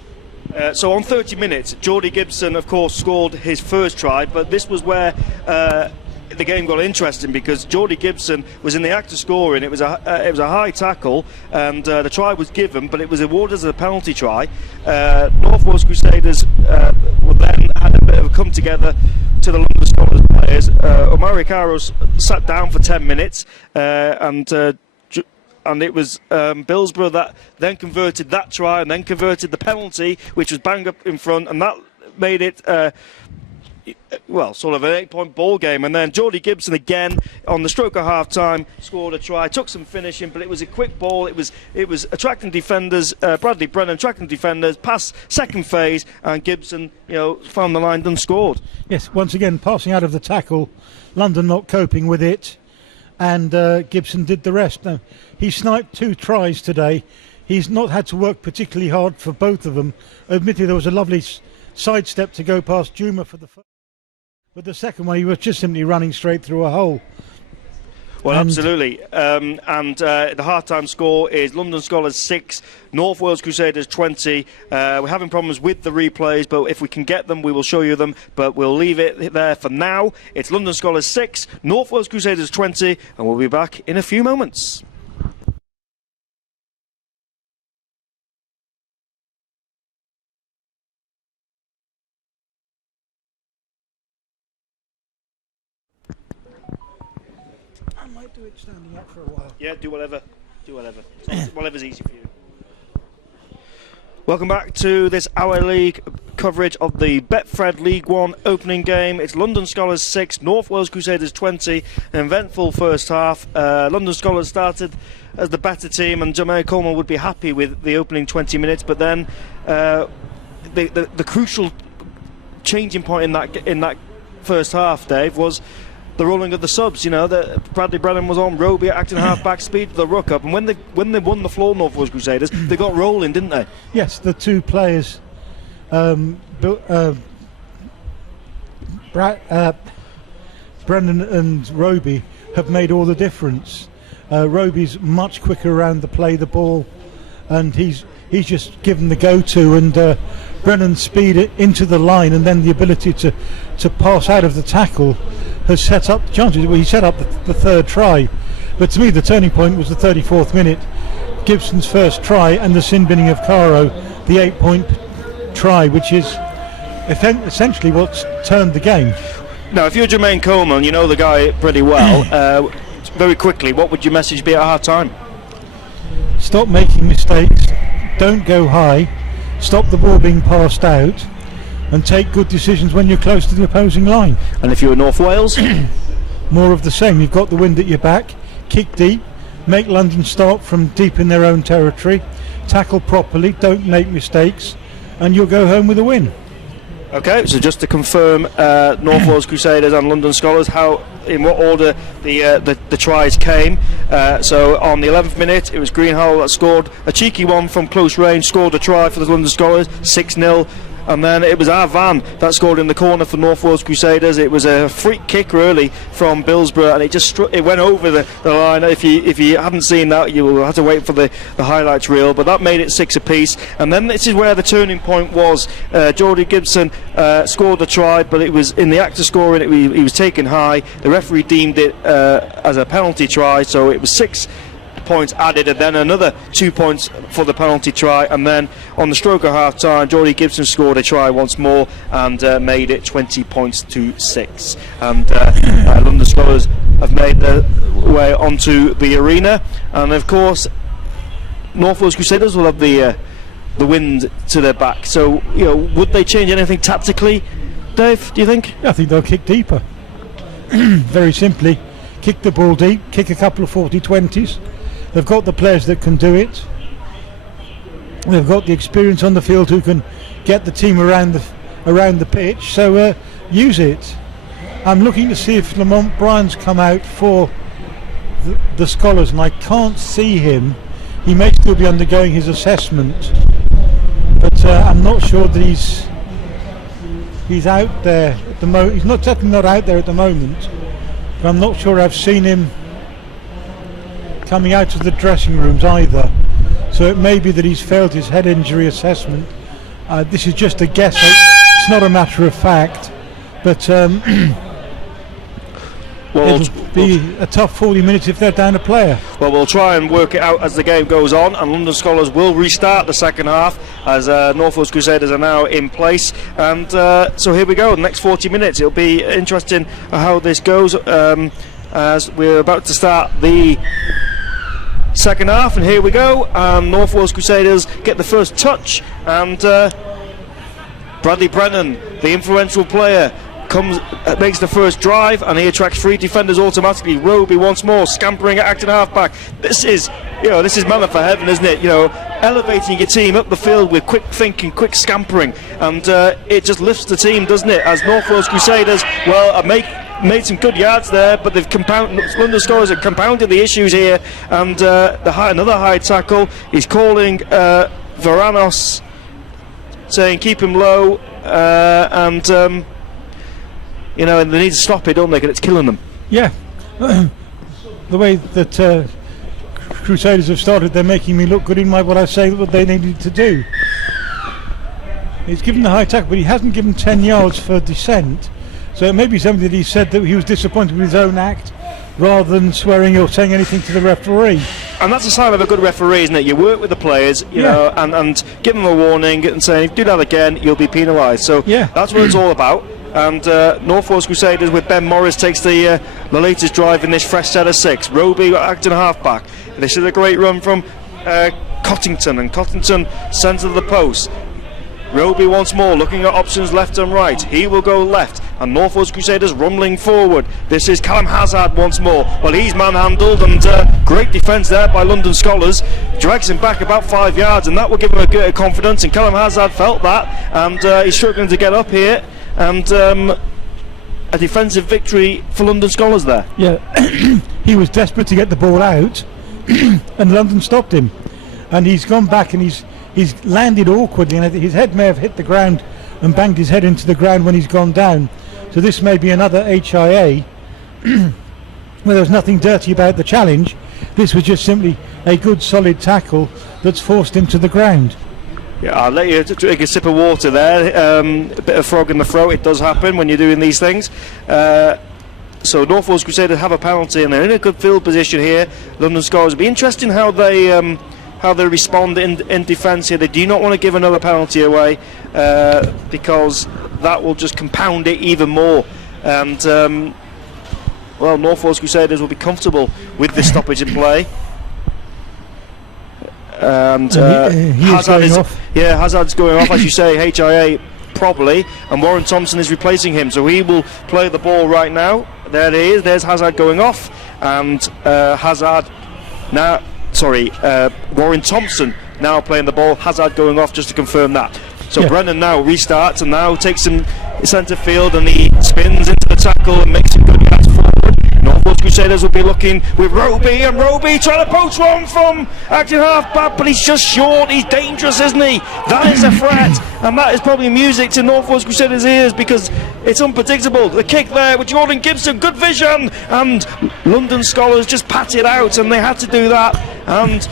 So on 30 minutes, Geordie Gibson, of course, scored his first try, but this was where the game got interesting, because Geordie Gibson was in the act of scoring. It was a high tackle, and the try was given, but it was awarded as a penalty try. North Wales Crusaders then had a bit of a come together to the London Skolars players. Omari Caro sat down for 10 minutes, and it was Brillsborough that then converted that try and then converted the penalty, which was bang up in front, and that made it sort of an 8-point ball game. And then Geordie Gibson again on the stroke of half time scored a try, took some finishing, but it was a quick ball. It was attracting defenders. Bradley Brennan attracting defenders, pass second phase, and Gibson found the line and scored. Yes, once again passing out of the tackle, London not coping with it, and Gibson did the rest. Now, he sniped 2 tries today. He's not had to work particularly hard for both of them. Admittedly, there was a lovely sidestep to go past Juma for the first. But the second one, he was just simply running straight through a hole. Well, absolutely. The half-time score is London Skolars 6, North Wales Crusaders 20. We're having problems with the replays, but if we can get them, we will show you them. But we'll leave it there for now. It's London Skolars 6, North Wales Crusaders 20, and we'll be back in a few moments. I might do it standing up for a while. Yeah, do whatever. Whatever's easy for you. Welcome back to this Our League coverage of the Betfred League 1 opening game. It's London Skolars 6, North Wales Crusaders 20. An eventful first half. London Skolars started as the better team, and Jermaine Coleman would be happy with the opening 20 minutes, but then the crucial changing point in that first half, Dave, was the rolling of the subs. Bradley Brennan was on, Roby acting half-back, speed to the ruck up, and when they won the floor, North Wales Crusaders, they got rolling, didn't they? Yes, the 2 players, Brennan and Roby, have made all the difference. Roby's much quicker around the play, the ball, and he's just given the go-to, and Brennan's speed into the line, and then the ability to pass out of the tackle has set up the chances. Well, he set up the third try, but to me the turning point was the 34th minute, Gibson's first try, and the sin binning of Caro, the 8-point try, which is essentially what's turned the game. Now, if you're Jermaine Coleman, you know the guy pretty well. Very quickly, what would your message be at half time? Stop making mistakes, don't go high, stop the ball being passed out, and take good decisions when you're close to the opposing line. And if you were North Wales? More of the same. You've got the wind at your back, kick deep, make London start from deep in their own territory, tackle properly, don't make mistakes, and you'll go home with a win. Okay, so just to confirm, North Wales Crusaders and London Skolars, how in what order the tries came. So on the 11th minute, it was Greenhalgh that scored a cheeky one from close range, scored a try for the London Skolars, 6-0. And then it was Arvan that scored in the corner for North Wales Crusaders. It was a free kick really from Billsborough, and it just it went over the line. If you hadn't seen that, you will have to wait for the highlights reel. But that made it 6 apiece. And then this is where the turning point was. Geordie Gibson scored the try, but it was in the act of scoring it. He was taken high. The referee deemed it as a penalty try, so it was 6 points added, and then another 2 points for the penalty try, and then on the stroke of half time, Geordie Gibson scored a try once more and made it 20 points to 6. And London Skolars have made their way onto the arena, and of course North Wales Crusaders will have the wind to their back. So would they change anything tactically, Dave, do you think? I think they'll kick deeper. Very simply, kick the ball deep, kick a couple of 40-20s. They've got the players that can do it. They've got the experience on the field who can get the team around the pitch. So use it. I'm looking to see if Lamont Bryan's come out for the Skolars, and I can't see him. He may still be undergoing his assessment, but I'm not sure that he's out there at the moment. He's definitely not out there at the moment. But I'm not sure I've seen him coming out of the dressing rooms either, so it may be that he's failed his head injury assessment. This is just a guess, it's not a matter of fact, but it'll be a tough 40 minutes if they're down a player. Well, we'll try and work it out as the game goes on, and London Skolars will restart the second half as North Wales Crusaders are now in place. And so here we go, the next 40 minutes. It'll be interesting how this goes as we're about to start the second half, and here we go. North Wales Crusaders get the first touch, and Bradley Brennan, the influential player, makes the first drive, and he attracts 3 defenders automatically. Roby once more scampering at acting halfback. This is manna for heaven, isn't it? Elevating your team up the field with quick thinking, quick scampering, and it just lifts the team, doesn't it? As North Wales Crusaders, made some good yards there, but London Skolars have compounded the issues here, and another high tackle. He's calling Varanos, saying keep him low, and they need to stop it, don't they? 'Cause it's killing them. Yeah. The way that Crusaders have started, they're making me look good in what I say what they needed to do. He's given the high tackle, but he hasn't given 10 yards for descent. So it may be something that he said that he was disappointed with his own act, rather than swearing or saying anything to the referee. And that's a sign of a good referee, isn't it? You work with the players, and give them a warning and say, if you do that again, you'll be penalised. So that's what it's all about. And North Wales Crusaders with Ben Morris takes the latest drive in this fresh set of 6. Roby acting halfback. This is a great run from Cottington, and Cottington centre of the post. Roby once more looking at options left and right. He will go left, and North Wales Crusaders rumbling forward. This is Callum Hazard once more. Well, he's manhandled, and great defence there by London Skolars. Drags him back about 5 yards, and that will give him a bit of confidence, and Callum Hazard felt that, and he's struggling to get up here, and a defensive victory for London Skolars there. Yeah, he was desperate to get the ball out, and London stopped him, and he's gone back, and he's landed awkwardly, and his head may have hit the ground and banged his head into the ground when he's gone down. So this may be another HIA where there was nothing dirty about the challenge. This was just simply a good solid tackle that's forced him to the ground. Yeah, I'll let you take a sip of water there. A bit of frog in the throat, it does happen when you're doing these things. So North Wales Crusaders have a penalty, and they're in a good field position here. London Skolars. It'll be interesting how they respond in defence here. They do not want to give another penalty away, because that will just compound it even more. And North Wales Crusaders will be comfortable with this stoppage in play. And Hazard's going off, as you say. HIA probably, and Warren Thompson is replacing him, so he will play the ball right now. There it is. There's Hazard going off, and Warren Thompson now playing the ball. Hazard going off, just to confirm that. So Brennan now restarts and now takes him centre field, and he spins into the tackle and makes some good yards forward. Crusaders will be looking with Roby, and Roby trying to poach one from acting half back, but he's just short. He's dangerous, isn't he? That is a threat, and that is probably music to North Wales Crusaders' ears, because it's unpredictable. The kick there with Jordan Gibson, good vision, and London Skolars just patted out, and they had to do that. And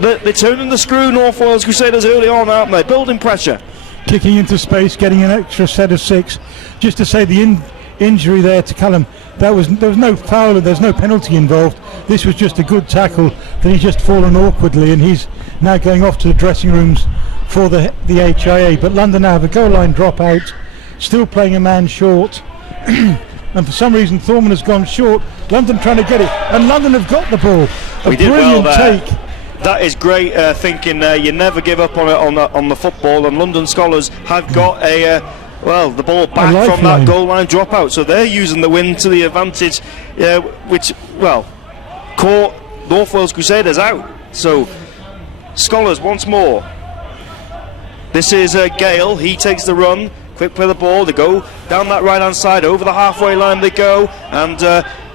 they're turning the screw, North Wales Crusaders, early on, aren't they? Building pressure. Kicking into space, getting an extra set of 6. Just to say, the injury there to Callum, there was no foul, there's no penalty involved. This was just a good tackle that he's just fallen awkwardly, and he's now going off to the dressing rooms for the HIA. But London now have a goal line dropout, still playing a man short. And for some reason Thorman has gone short. London trying to get it, and London have got the ball. A brilliant take. That is great thinking there. You never give up on the football, and London Skolars have got the ball back from that goal line dropout, so they're using the win to the advantage, which caught North Wales Crusaders out. So Skolars once more. This is Gale. He takes the run. Quick play the ball. They go down that right hand side, over the halfway line they go, and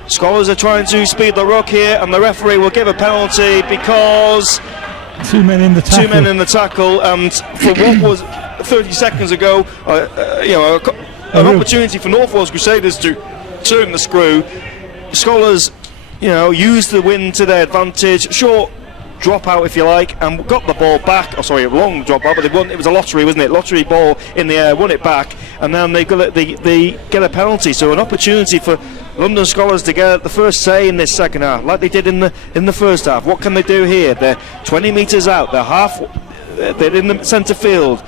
Skolars are trying to speed the ruck here, and the referee will give a penalty because 2 men in the tackle. 2 men in the tackle, and for what was 30 seconds ago, an opportunity for North Wales Crusaders to turn the screw. Skolars, used the win to their advantage. Short dropout, if you like, and got the ball back. Oh, sorry, a long dropout, but they won. It was a lottery, wasn't it? Lottery ball in the air, won it back, and then they get a penalty. So an opportunity for London Skolars to get the first say in this second half, like they did in the first half. What can they do here? They're 20 metres out. They're in the centre field.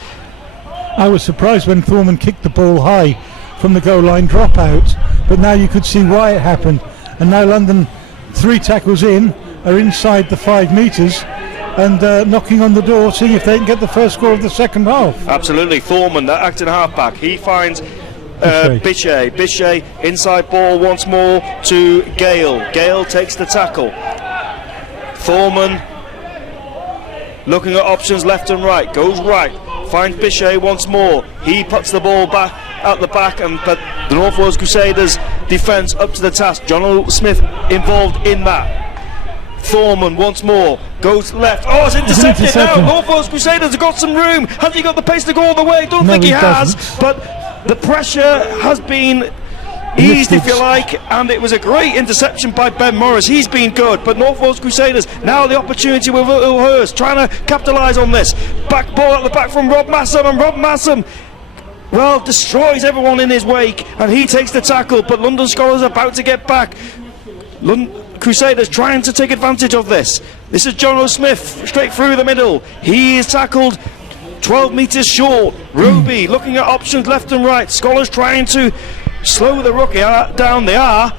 I was surprised when Thorman kicked the ball high from the goal line dropout, but now you could see why it happened. And now London, 3 tackles in, are inside the 5 metres and knocking on the door, seeing if they can get the first score of the second half. Absolutely. Thorman, that acting halfback, he finds Bichet inside ball once more to Gale. Gale takes the tackle. Thorman looking at options left and right, goes right, finds Bichet once more. He puts the ball back out the back, but the North Wales Crusaders defence up to the task. John Smith involved in that. Thorman once more goes left. Oh, it's intercepted now. North Wales Crusaders have got some room. Has he got the pace to go all the way? Don't think he has, but the pressure has been eased, if you like, and it was a great interception by Ben Morris. He's been good, but North Wales Crusaders now the opportunity with Will Hurst trying to capitalise on this. Back ball at the back from Rob Massam, and Rob Massam destroys everyone in his wake, and he takes the tackle, but London Skolars are about to get back. Crusaders trying to take advantage of this. This is John O'Smith straight through the middle. He is tackled 12 metres short. Roby looking at options left and right. Skolars trying to slow the rookie down. They are.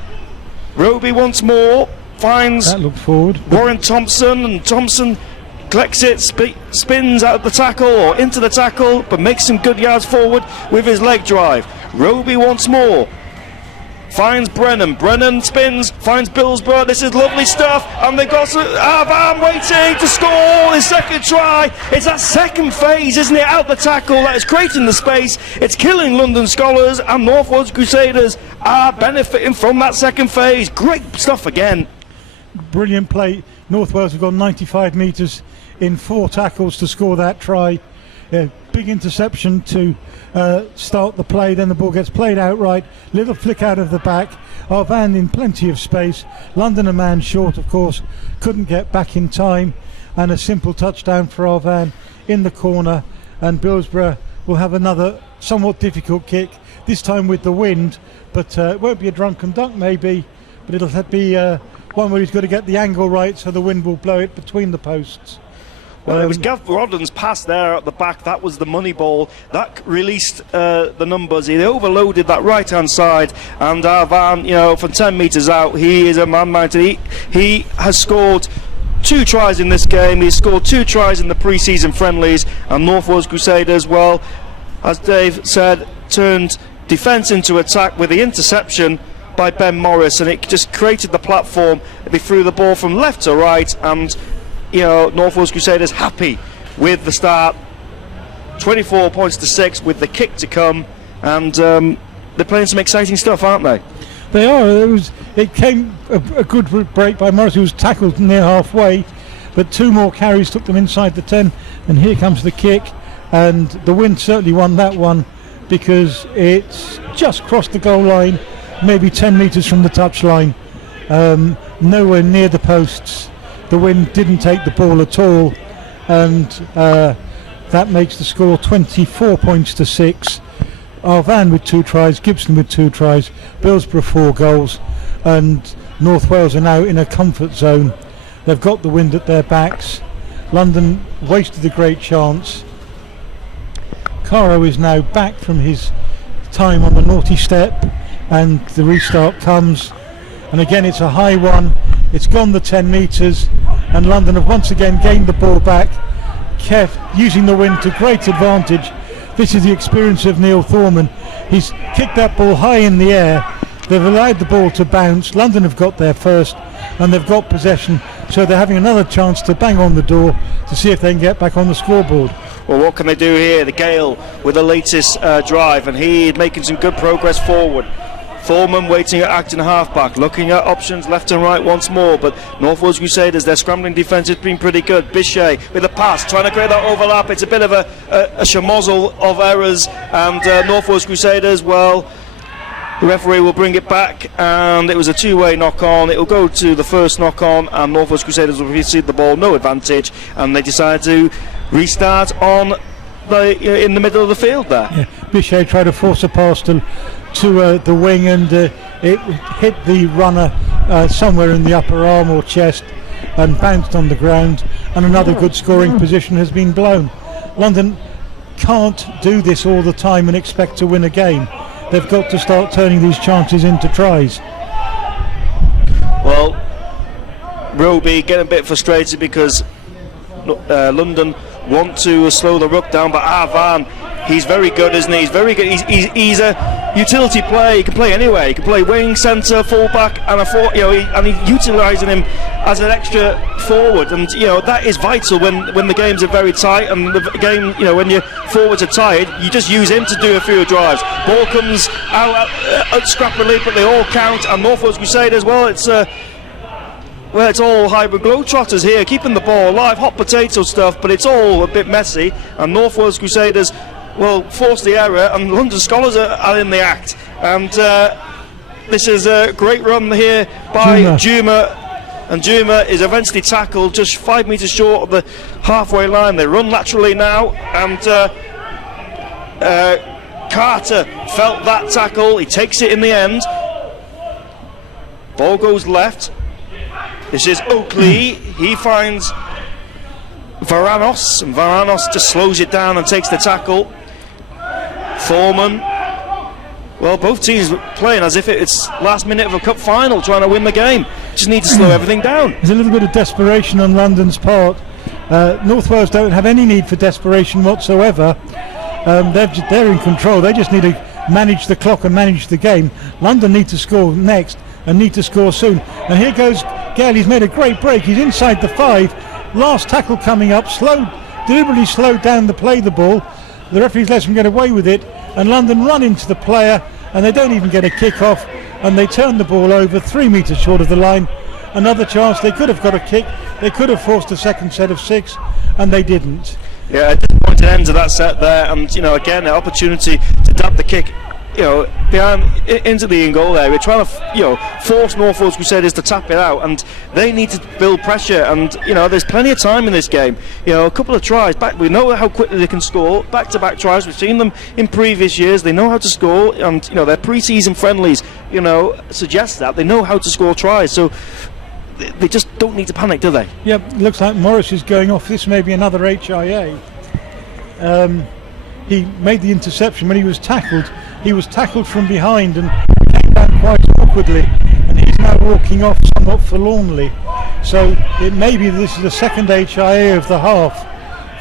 Roby once more finds that looked forward. Warren Thompson, and Thompson collects it, spins out of the tackle or into the tackle, but makes some good yards forward with his leg drive. Roby once more finds Brennan spins, finds Billsborough. This is lovely stuff, and they've got Arvan waiting to score his second try. It's that second phase, isn't it, out the tackle that is creating the space. It's killing London Skolars, and North Wales Crusaders are benefiting from that second phase. Great stuff again. Brilliant play. North Wales have gone 95 metres in 4 tackles to score that try. Big interception to start the play, then the ball gets played outright, little flick out of the back. Arvan in plenty of space. London a man short, of course, couldn't get back in time, and a simple touchdown for Arvan in the corner, and Billsborough will have another somewhat difficult kick, this time with the wind, but it won't be a drunken duck maybe, but it'll be one where he's got to get the angle right so the wind will blow it between the posts. Well, it was Gav Rodden's pass there at the back. That was the money ball. That released the numbers. He overloaded that right-hand side. And Arvan, from 10 metres out, he is a man mounted. He has scored 2 tries in this game. He's scored 2 tries in the pre-season friendlies. And North Wales Crusaders, well, as Dave said, turned defence into attack with the interception by Ben Morris. And it just created the platform. They threw the ball from left to right, and North Wales Crusaders happy with the start. 24 points to 6 with the kick to come, and they're playing some exciting stuff, aren't they? They are. It came a good break by Morris, who was tackled near halfway, but 2 more carries took them inside the 10, and here comes the kick, and the wind certainly won that one because it's just crossed the goal line, maybe 10 metres from the touchline, nowhere near the posts. The wind didn't take the ball at all, and that makes the score 24 points to 6. Arvan with 2 tries, Gibson with 2 tries, Billsborough 4 goals, and North Wales are now in a comfort zone. They've got the wind at their backs. London wasted a great chance. Caro is now back from his time on the naughty step, and the restart comes, and again it's a high one. It's gone the 10 metres, and London have once again gained the ball back, using the wind to great advantage. This is the experience of Neil Thorman. He's kicked that ball high in the air. They've allowed the ball to bounce. London have got there first, and they've got possession, so they're having another chance to bang on the door to see if they can get back on the scoreboard. Well, what can they do here? The Gale with the latest drive, and he making some good progress forward. Thorman waiting at Acton halfback, looking at options left and right once more, but North Wales Crusaders, their scrambling defence has been pretty good. Bichet with a pass, trying to create that overlap. It's a bit of a schmozzle of errors, and North Wales Crusaders, well, the referee will bring it back, and it was a 2-way knock-on. It will go to the first knock-on, and North Wales Crusaders will receive the ball, no advantage, and they decide to restart on in the middle of the field there. Yeah. Bichet tried to force a pass to the wing, and it hit the runner somewhere in the upper arm or chest and bounced on the ground, and another good scoring position has been blown. London can't do this all the time and expect to win a game. They've got to start turning these chances into tries. Well, Roby getting a bit frustrated because London want to slow the ruck down, but Arvan, he's very good, isn't he? He's very good. He's a utility player. He can play anywhere. He can play wing, centre, fullback, and and he's utilising him as an extra forward. And that is vital when the games are very tight and the game. When your forwards are tired, you just use him to do a few drives. Ball comes out scrappily, but they all count. And North Wales Crusaders, well, it's all hybrid globetrotters here, keeping the ball alive, hot potato stuff, but it's all a bit messy. And North Wales Crusaders will force the error, and London Skolars are in the act. And this is a great run here by Juma. And Juma is eventually tackled just 5 metres short of the halfway line. They run laterally now, and Carter felt that tackle. He takes it in the end. Ball goes left. This is Oakley. He finds Varanos, and Varanos just slows it down and takes the tackle. Thorman. Well, both teams playing as if it's last minute of a cup final, trying to win the game. Just need to slow everything down. There's a little bit of desperation on London's part. North Wales don't have any need for desperation whatsoever. They're in control. They just need to manage the clock and manage the game. London need to score next and need to score soon. And here goes Gale. He's made a great break. He's inside the 5. Last tackle coming up. Deliberately slowed down the ball. The referee's let him get away with it, and London run into the player, and they don't even get a kick off, and they turn the ball over 3 metres short of the line. Another chance. They could have got a kick. They could have forced a second set of 6, and they didn't. Yeah, a disappointing end to that set there, and again, an opportunity to dab the kick behind into the in goal area. We're trying to force North Wales Crusaders to tap it out, and they need to build pressure, and there's plenty of time in this game. A couple of tries back, we know how quickly they can score, back-to-back tries. We've seen them in previous years. They know how to score, and their pre-season friendlies suggest that they know how to score tries, so they just don't need to panic, do they? Yep, looks like Morris is going off. This may be another HIA. He made the interception when he was tackled. He was tackled from behind and came down quite awkwardly, and he's now walking off somewhat forlornly. So it may be this is the second HIA of the half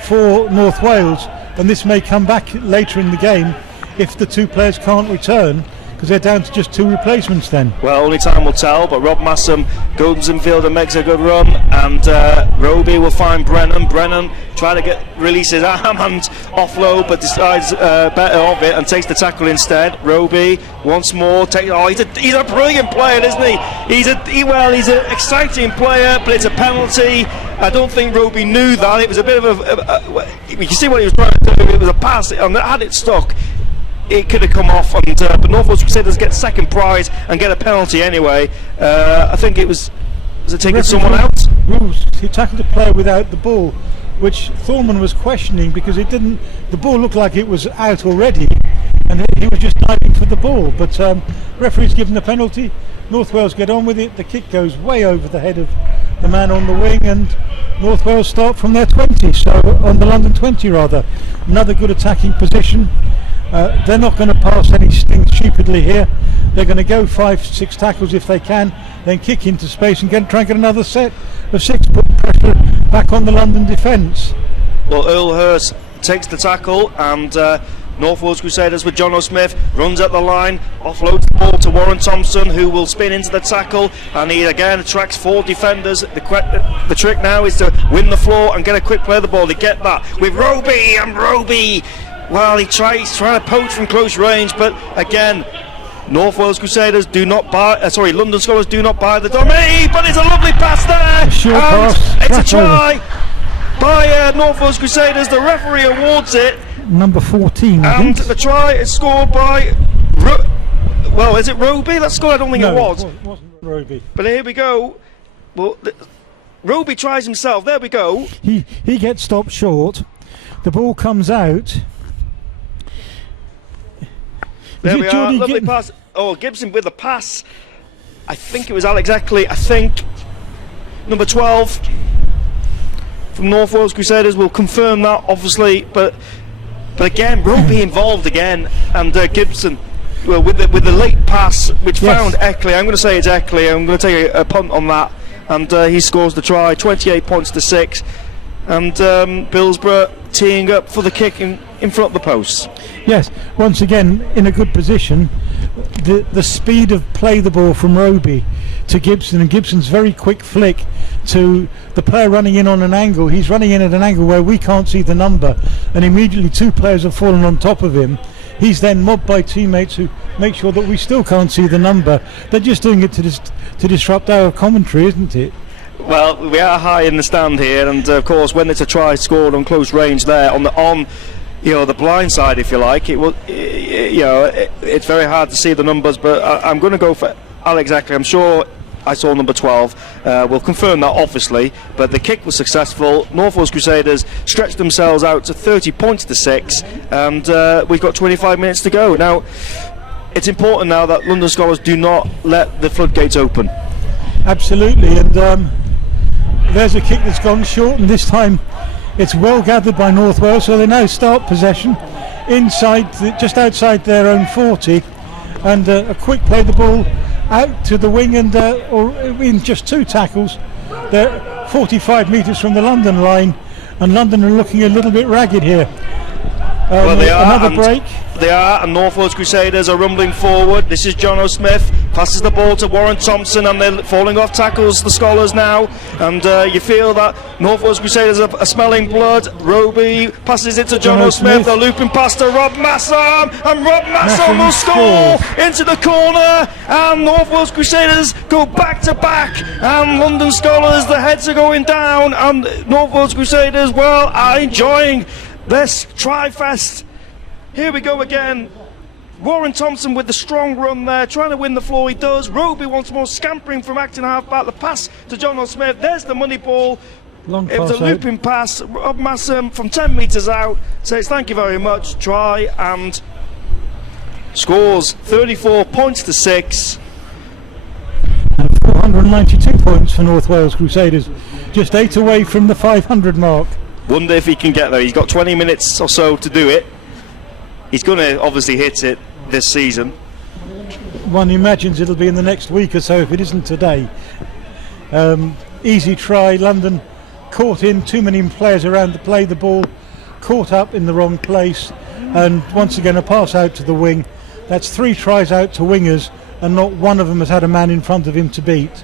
for North Wales, and this may come back later in the game if the two players can't return, because they're down to just 2 replacements then. Well, only time will tell, but Rob Massam goes in field and makes a good run, and Roby will find Brennan. Brennan try to release his arm and offload, but decides better of it and takes the tackle instead. Roby once more he's a brilliant player, isn't he? He's an exciting player, but it's a penalty. I don't think Roby knew that. It was a bit of you can see what he was trying to do. It was a pass, and had it stuck, it could have come off, and but North Wales Crusaders get second prize and get a penalty anyway. I think was it taking someone out? He tackled a player without the ball, which Thorman was questioning because the ball looked like it was out already, and he was just diving for the ball. But referee's given the penalty. North Wales get on with it. The kick goes way over the head of the man on the wing, and North Wales start from their 20, so on the London 20 rather. Another good attacking position. They're not going to pass anything stupidly here. They're going to go 5-6 tackles if they can, then kick into space and try and get another set of 6, put pressure back on the London defence. Well, Earl Hurst takes the tackle, and North Wales Crusaders with John O'Smith runs at the line, offloads the ball to Warren Thompson, who will spin into the tackle, and he again attracts 4 defenders. The trick now is to win the floor and get a quick play of the ball. They get that with Roby, and Roby, well, he's trying to poach from close range, but again, North Wales Crusaders do not buy. London Skolars do not buy the dummy, but it's a lovely pass there, it's a try by North Wales Crusaders. The referee awards it. Number 14, and the try is scored by is it Roby that scored? I don't think it was. It wasn't Roby. But here we go. Well, Roby tries himself. There we go. He gets stopped short. The ball comes out. There we are. Lovely pass. Oh, Gibson with the pass. I think it was Alex Eckley. I think number 12 from North Wales Crusaders will confirm that, obviously, but again, Roby involved again, and Gibson, well, with the late pass, which found Eckley. I'm going to say it's Eckley. I'm going to take a punt on that, and he scores the try, 28 points to 6, and Billsborough teeing up for the kick in front of the posts. Yes, once again in a good position. The speed of play the ball from Roby to Gibson, and Gibson's very quick flick to the player running in on an angle. He's running in at an angle where we can't see the number, and immediately 2 players have fallen on top of him. He's then mobbed by teammates who make sure that we still can't see the number. They're just doing it to disrupt our commentary, isn't it? Well, we are high in the stand here, and of course when it's a try scored on close range there on the blind side, if you like, it's very hard to see the numbers, but I'm going to go for Alex Eckley. I'm sure I saw number 12. We'll confirm that, obviously, but the kick was successful. North Wales Crusaders stretched themselves out to 30 points to 6, and we've got 25 minutes to go. Now, it's important now that London Skolars do not let the floodgates open. Absolutely, and there's a kick that's gone short, and this time it's well gathered by North Wales, so they now start possession just outside their own 40, and a quick play the ball out to the wing, and or in just 2 tackles. They're 45 metres from the London line, and London are looking a little bit ragged here. Well, they are, another break. They are, and North Wales Crusaders are rumbling forward. This is John O'Smith, passes the ball to Warren Thompson, and they're falling off tackles, the Skolars now, and you feel that North Wales Crusaders are smelling blood. Roby passes it to John O'Smith, they're looping past to Rob Massam, and Rob Massam will score into the corner, and North Wales Crusaders go back to back, and London Skolars, the heads are going down, and North Wales Crusaders, well, are enjoying this Tri-Fest. Here we go again. Warren Thompson with the strong run there, trying to win the floor. He does. Roby once more scampering from acting half-back. The pass to John O'Smith. There's the money ball. It was a looping pass. Rob Massam from 10 metres out says thank you very much. Try and scores 34 points to 6. And 492 points for North Wales Crusaders. Just 8 away from the 500 mark. Wonder if he can get there. He's got 20 minutes or so to do it. He's going to obviously hit it this season. One imagines it'll be in the next week or so if it isn't today. Easy try. London caught in, too many players around to play the ball, caught up in the wrong place, and once again a pass out to the wing, That's 3 tries out to wingers, and not one of them has had a man in front of him to beat.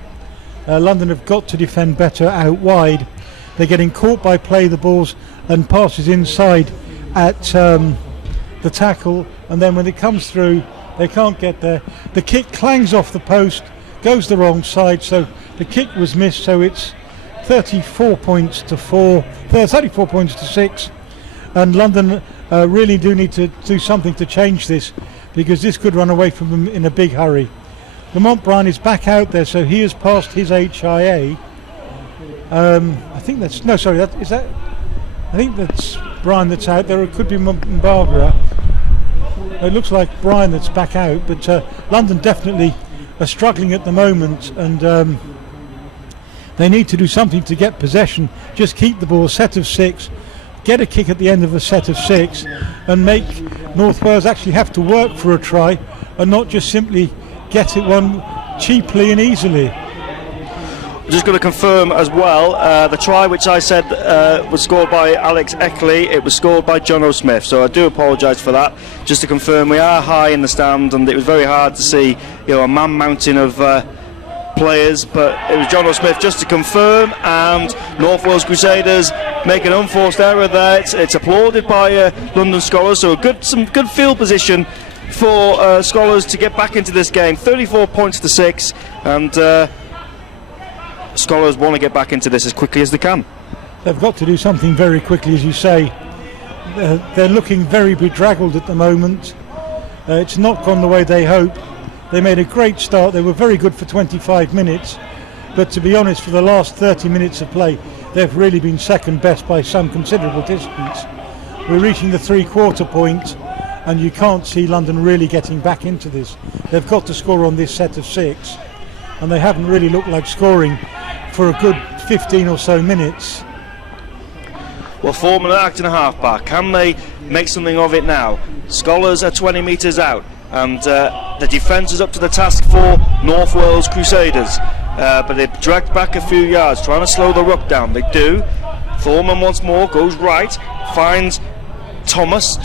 London have got to defend better out wide. They're getting caught by play the balls and passes inside at the tackle, and then when it comes through they can't get there. The kick clangs off the post, goes the wrong side, so the kick was missed, so it's 34 points to 6, and London really do need to do something to change this, because this could run away from them in a big hurry. Lamont Bryan is back out there, so he has passed his HIA. I think that's I think that's Bryan that's out there. It could be Mbarga. It looks like Bryan that's back out, but London definitely are struggling at the moment, and they need to do something to get possession. Just keep the ball, set of 6, get a kick at the end of a set of 6, and make North Wales actually have to work for a try, and not just simply get it one cheaply and easily. Just going to confirm as well, the try which I said was scored by Alex Eckley, it was scored by John O'Smith, so I do apologise for that. Just to confirm, we are high in the stand, and it was very hard to see, a man mountain of players, but it was John O'Smith, just to confirm. And North Wales Crusaders make an unforced error there. It's applauded by London Skolars, so some good field position for Skolars to get back into this game. 34 points to 6, and Skolars want to get back into this as quickly as they can. They've got to do something very quickly, as you say. They're looking very bedraggled at the moment. It's not gone the way they hope. They made a great start. They were very good for 25 minutes, but to be honest, for the last 30 minutes of play, they've really been second best by some considerable distance. We're reaching the 3/4 point, and you can't see London really getting back into this. They've got to score on this set of 6, and they haven't really looked like scoring for a good 15 or so minutes. Well, Foreman are acting a half-back. Can they make something of it now? Skolars are 20 metres out, and the defence is up to the task for North Wales Crusaders. But they've dragged back a few yards, trying to slow the ruck down. They do. Foreman once more goes right, finds Thomas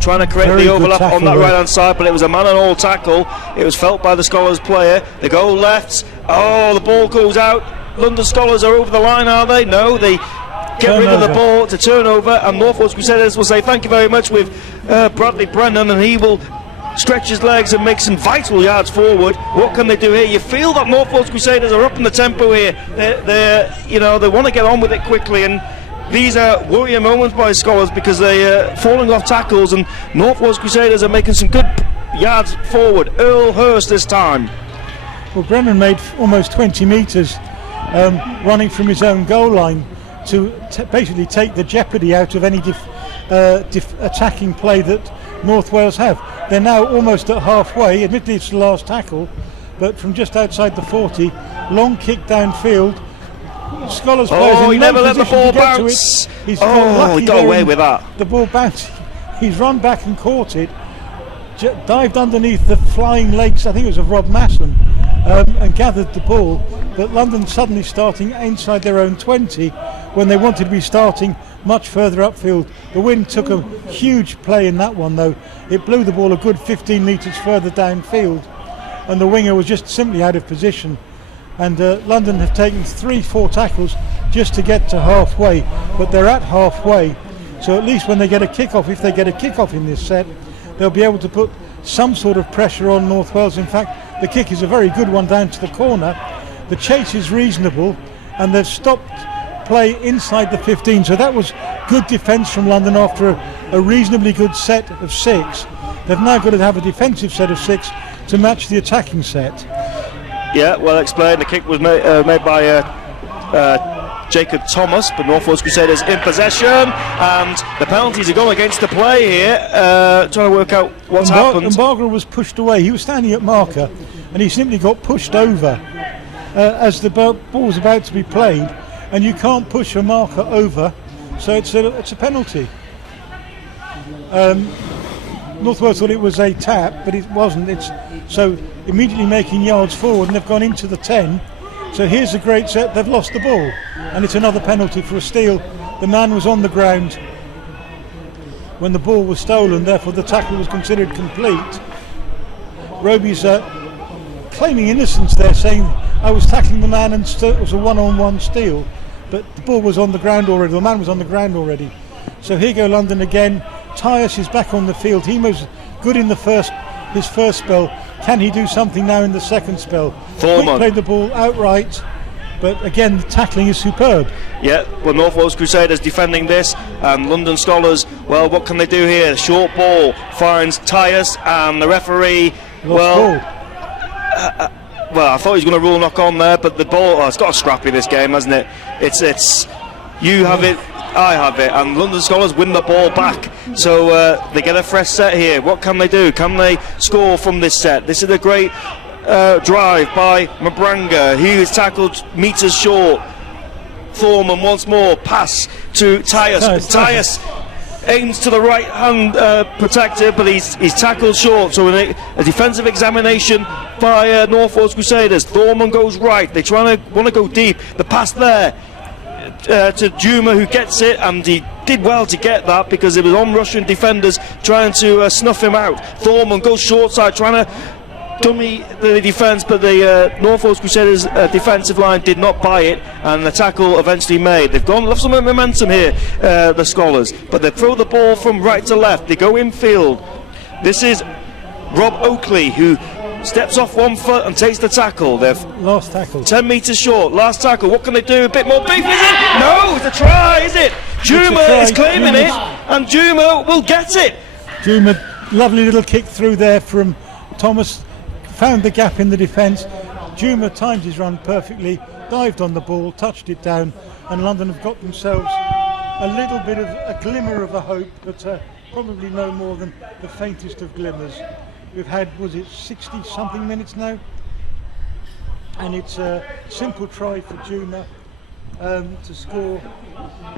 trying to create the overlap on that right hand side, but it was a man and all tackle. It was felt by the Skolars player. They go left. Oh, the ball goes out. London Skolars are over the line, are they? No, they get rid of the ball to turn over, and North Wales Crusaders will say thank you very much with Bradley Brennan, and he will stretch his legs and make some vital yards forward. What can they do here? You feel that North Wales Crusaders are up in the tempo here. They want to get on with it quickly, and these are worrying moments by Skolars because they're falling off tackles, and North Wales Crusaders are making some good yards forward. Earl Hurst this time. Well, Brennan made almost 20 metres running from his own goal line to basically take the jeopardy out of any attacking play that North Wales have. They're now almost at halfway. Admittedly it's the last tackle, but from just outside the 40, long kick downfield. Skolars players he never let the ball bounce. He got away with that. The ball bounced. He's run back and caught it, dived underneath the flying legs, I think it was of Rob Masson, and gathered the ball. But London suddenly starting inside their own 20 when they wanted to be starting much further upfield. The wind took a huge play in that one, though. It blew the ball a good 15 metres further downfield, and the winger was just simply out of position. And London have taken 3-4 tackles just to get to halfway, but they're at halfway, so at least when they get a kick-off, if they get a kick-off in this set, they'll be able to put some sort of pressure on North Wales. In fact, the kick is a very good one down to the corner. The chase is reasonable, and they've stopped play inside the 15, so that was good defence from London after a reasonably good set of 6. They've now got to have a defensive set of 6 to match the attacking set. Yeah, well explained. The kick was made by Jacob Thomas, but North Wales Crusaders in possession, and the penalties are going against the play here. Trying to work out what's happened. Mbarga was pushed away. He was standing at marker, and he simply got pushed over as the ball was about to be played, and you can't push a marker over, so it's a penalty. North Wales thought it was a tap, but it wasn't. So immediately making yards forward, and they've gone into the 10. So here's a great set. They've lost the ball, and it's another penalty for a steal. The man was on the ground when the ball was stolen, therefore the tackle was considered complete. Roby's claiming innocence there, saying I was tackling the man and it was a one-on-one steal, but the ball was on the ground already, the man was on the ground already. So here go London again. Tyus is back on the field. He was good in his first spell. Can he do something now in the second spell? Thorman played the ball outright, but again the tackling is superb. Yeah, well, North Wales Crusaders defending this, and London Skolars, well, what can they do here? Short ball finds Tyus, and the referee, well, I thought he was going to rule knock on there, but the ball, it's got a scrappy this game, hasn't it? It's you have it, I have it, and London Skolars win the ball back. So they get a fresh set here. What can they do? Can they score from this set? This is a great drive by Mabranga. He was tackled meters short. Thorman once more, pass to Tyus. Tyus aims to the right hand protector, but he's tackled short. So a defensive examination by North Wales Crusaders. Thorman goes right. They want to go deep. The pass there to Juma, who gets it, and he did well to get that because it was on Russian defenders trying to snuff him out. Thorman goes short side, trying to dummy the defence, but the North Wales Crusaders defensive line did not buy it, and the tackle eventually made. They've lost some momentum here, the Skolars, but they throw the ball from right to left. They go infield. This is Rob Oakley, who steps off 1 foot and takes the tackle. They've last tackle 10 metres short. Last tackle. What can they do? A bit more beef, is it? No, it's a try, is it? Juma is claiming it, and Juma will get it. Juma, lovely little kick through there from Thomas, found the gap in the defence. Juma timed his run perfectly, dived on the ball, touched it down, and London have got themselves a little bit of a glimmer of a hope, but probably no more than the faintest of glimmers. We've had, was it 60 something minutes now? And it's a simple try for Juma to score.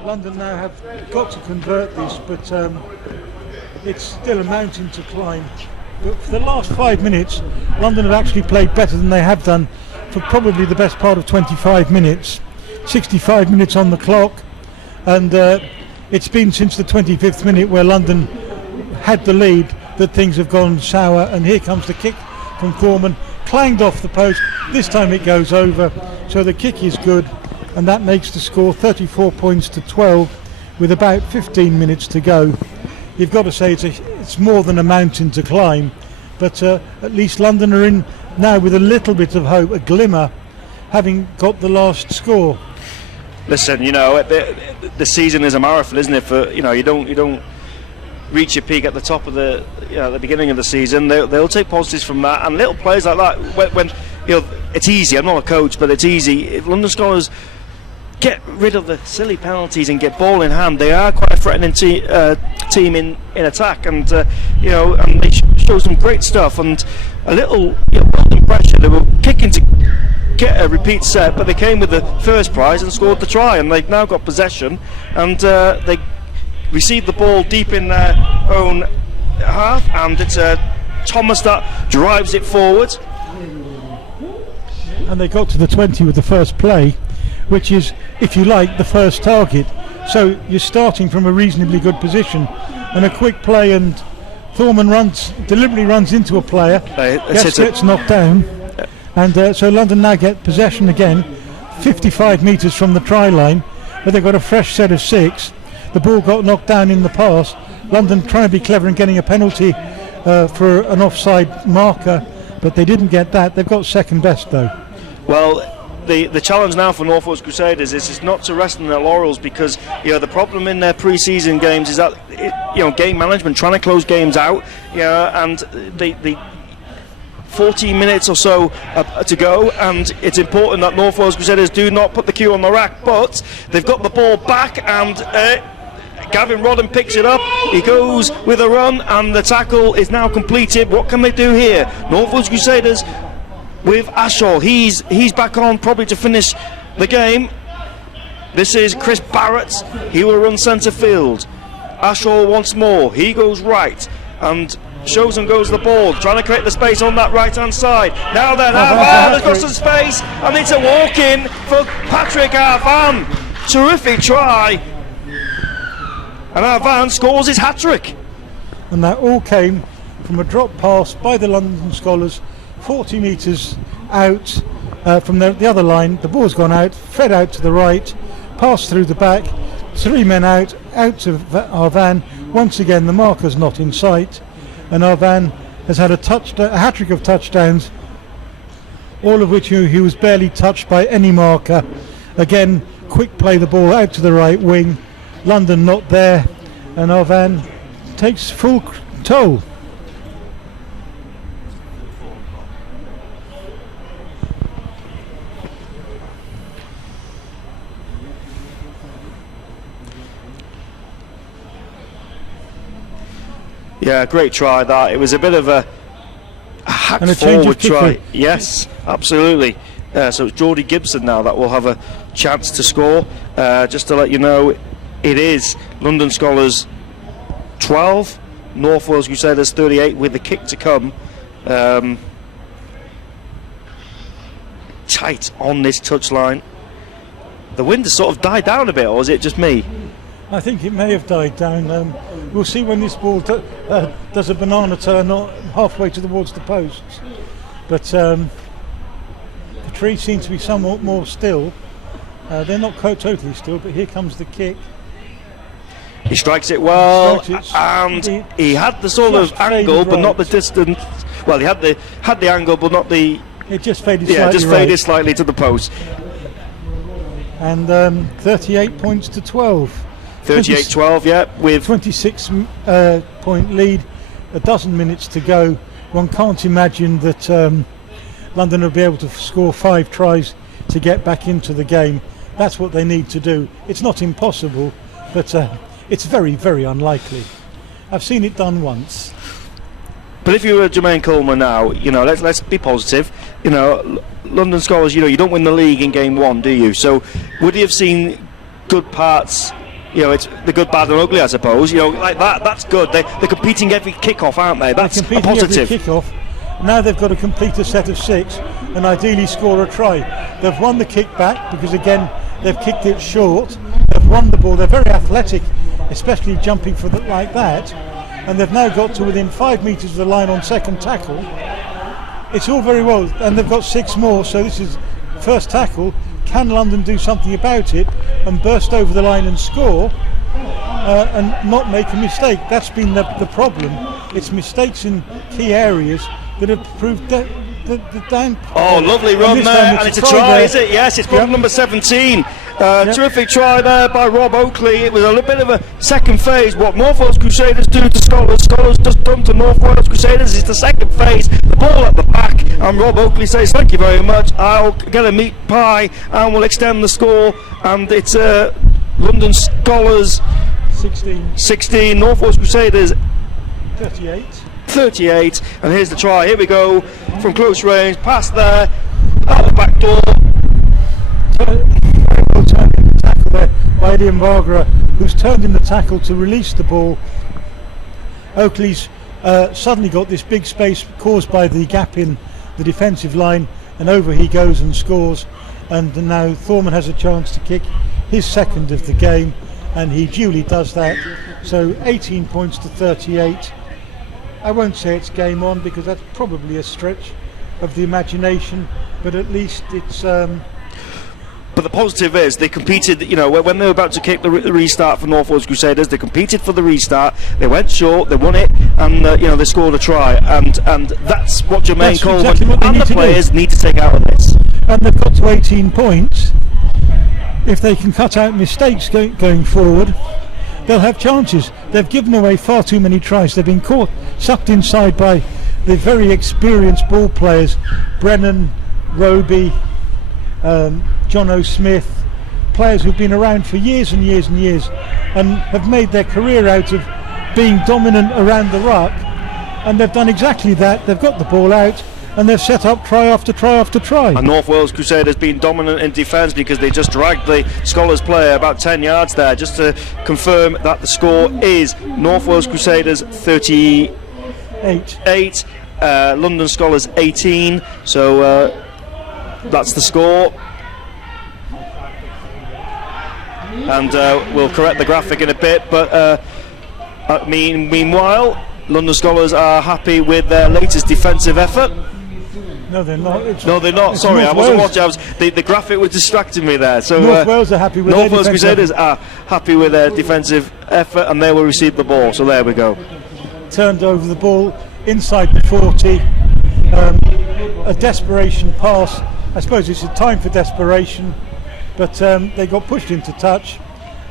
London now have got to convert this, but it's still a mountain to climb. But for the last 5 minutes, London have actually played better than they have done for probably the best part of 25 minutes. 65 minutes on the clock, and it's been since the 25th minute where London had the lead that things have gone sour. And here comes the kick from Thorman, clanged off the post. This time it goes over, so the kick is good, and that makes the score 34 points to 12 with about 15 minutes to go. You've got to say it's more than a mountain to climb, but at least London are in now with a little bit of hope, a glimmer, having got the last score. Listen, the season is a marathon, isn't it? For you don't reach your peak at the top of the the beginning of the season. They'll take positives from that, and little plays like that when it's easy. I'm not a coach, but it's easy. If London Skolars get rid of the silly penalties and get ball in hand, they are quite a threatening team in attack, and and they show some great stuff and a little building pressure. They were kicking to get a repeat set, but they came with the first prize and scored the try, and they've now got possession, and they received the ball deep in their own half, and it's Thomas that drives it forward, and they got to the 20 with the first play, which is, if you like, the first target. So you're starting from a reasonably good position, and a quick play, and Thorman deliberately runs into a player, gets knocked down, and so London now get possession again, 55 metres from the try line, but they've got a fresh set of 6. The ball got knocked down in the pass. London trying to be clever and getting a penalty for an offside marker, but they didn't get that. They've got second best though. Well, the challenge now for North Wales Crusaders is not to rest on their laurels, because the problem in their pre-season games is that game management, trying to close games out, and the 14 minutes or so to go, and it's important that North Wales Crusaders do not put the cue on the rack, but they've got the ball back, and Gavin Rodden picks it up, he goes with a run, and the tackle is now completed. What can they do here? North Wales Crusaders with Ashall, he's back on probably to finish the game. This is Chris Barrett, he will run centre field. Ashall once more, he goes right, and Chosen goes the ball, trying to create the space on that right hand side. Now then, Arvan has got some space, and it's a walk in for Patrick Arvan. Terrific try, and Arvan scores his hat trick. And that all came from a drop pass by the London Skolars, 40 metres out from the other line. The ball's gone out, fed out to the right, passed through the back, 3 men out to Arvan. Once again, the marker's not in sight, and Arvan has had a hat-trick of touchdowns, all of which he was barely touched by any marker. Again, quick play the ball out to the right wing, London not there, and Arvan takes full toll. Yeah, great try that. It was a bit of a hack And a change forward of kicker. try. Yes, absolutely. So it's Geordie Gibson now that will have a chance to score. Just to let you know, it is London Skolars 12, North Wales Crusaders 38, with the kick to come. Tight on this touchline. The wind has sort of died down a bit, or is it just me? I think it may have died down. We'll see when this ball does a banana turn halfway towards the posts. But the trees seem to be somewhat more still. They're not totally still, but here comes the kick. He strikes it well, Strikes it. and he had the sort of Just angle, faded but not the right. distance. Well, he had the angle, but not the. It just faded Yeah, slightly just right. faded slightly to the post. And 38 points to 12. 38-12, yeah, with 26 point lead, a dozen minutes to go. One can't imagine that London will be able to score 5 tries to get back into the game. That's what they need to do. It's not impossible, but it's very, very unlikely. I've seen it done once. But if you were Jermaine Coleman now, you know, let's be positive. You know, London Skolars, you know, you don't win the league in game 1, do you? So would he have seen good parts? You know, it's the good, bad and ugly, I suppose. You know, like that, that's good. They're competing every kick-off, aren't they? That's They're a competing positive. every kick-off. Now they've got to complete a set of 6 and ideally score a try. They've won the kick back because, again, they've kicked it short. They've won the ball. They're very athletic, especially jumping for like that. And they've now got to within 5 metres of the line on second tackle. It's all very well, and they've got 6 more, so this is first tackle. Can London do something about it and burst over the line and score and not make a mistake? That's been the problem. It's mistakes in key areas that have proved the down. Oh, lovely run this there, time and it's a try, there. is it? Yes, it's got Yep. number 17. Yep. Terrific try there by Rob Oakley. It was a little bit of a second phase. What North Wales Crusaders do to Skolars, Skolars just done to North Wales Crusaders. It's the second phase. The ball at the back, and Rob Oakley says, "Thank you very much. I'll get a meat pie, and we'll extend the score." And it's London Skolars 16, North Wales Crusaders 38. 38, and here's the try. Here we go from close range, past there, out the back door. Well turned in the tackle there by Eddie Mbargara, who's turned in the tackle to release the ball. Oakley's suddenly got this big space caused by the gap in the defensive line, and over he goes and scores. And now Thorman has a chance to kick his second of the game, and he duly does that. So 18 points to 38. I won't say it's game on because that's probably a stretch of the imagination, but at least it's But the positive is they competed, you know, when they were about to kick the restart for North Wales Crusaders, they competed for the restart, they went short, they won it, and you know, they scored a try, and that's what Jermaine That's Coleman exactly what they and need the to do. players need to take out of this. and they've got to 18 points. If they can cut out mistakes going forward, they'll have chances. They've given away far too many tries. They've been sucked inside by the very experienced ball players, Brennan, Roby, John O'Smith, players who've been around for years and years and years and have made their career out of being dominant around the ruck, and they've done exactly that. They've got the ball out and they've set up try after try after try. And North Wales Crusaders been dominant in defence because they just dragged the Skolars player about 10 yards there, just to confirm that the score is North Wales Crusaders 38, London Skolars 18, so that's the score. And we'll correct the graphic in a bit, but meanwhile London Skolars are happy with their latest defensive effort. No, they're not. No, they're not. Sorry, I wasn't watching. The graphic was distracting me there. So North Wales are happy with North their Wales Crusaders are happy with their defensive effort, and they will receive the ball. So there we go. Turned over the ball inside the 40. A desperation pass. I suppose it's a time for desperation, but they got pushed into touch,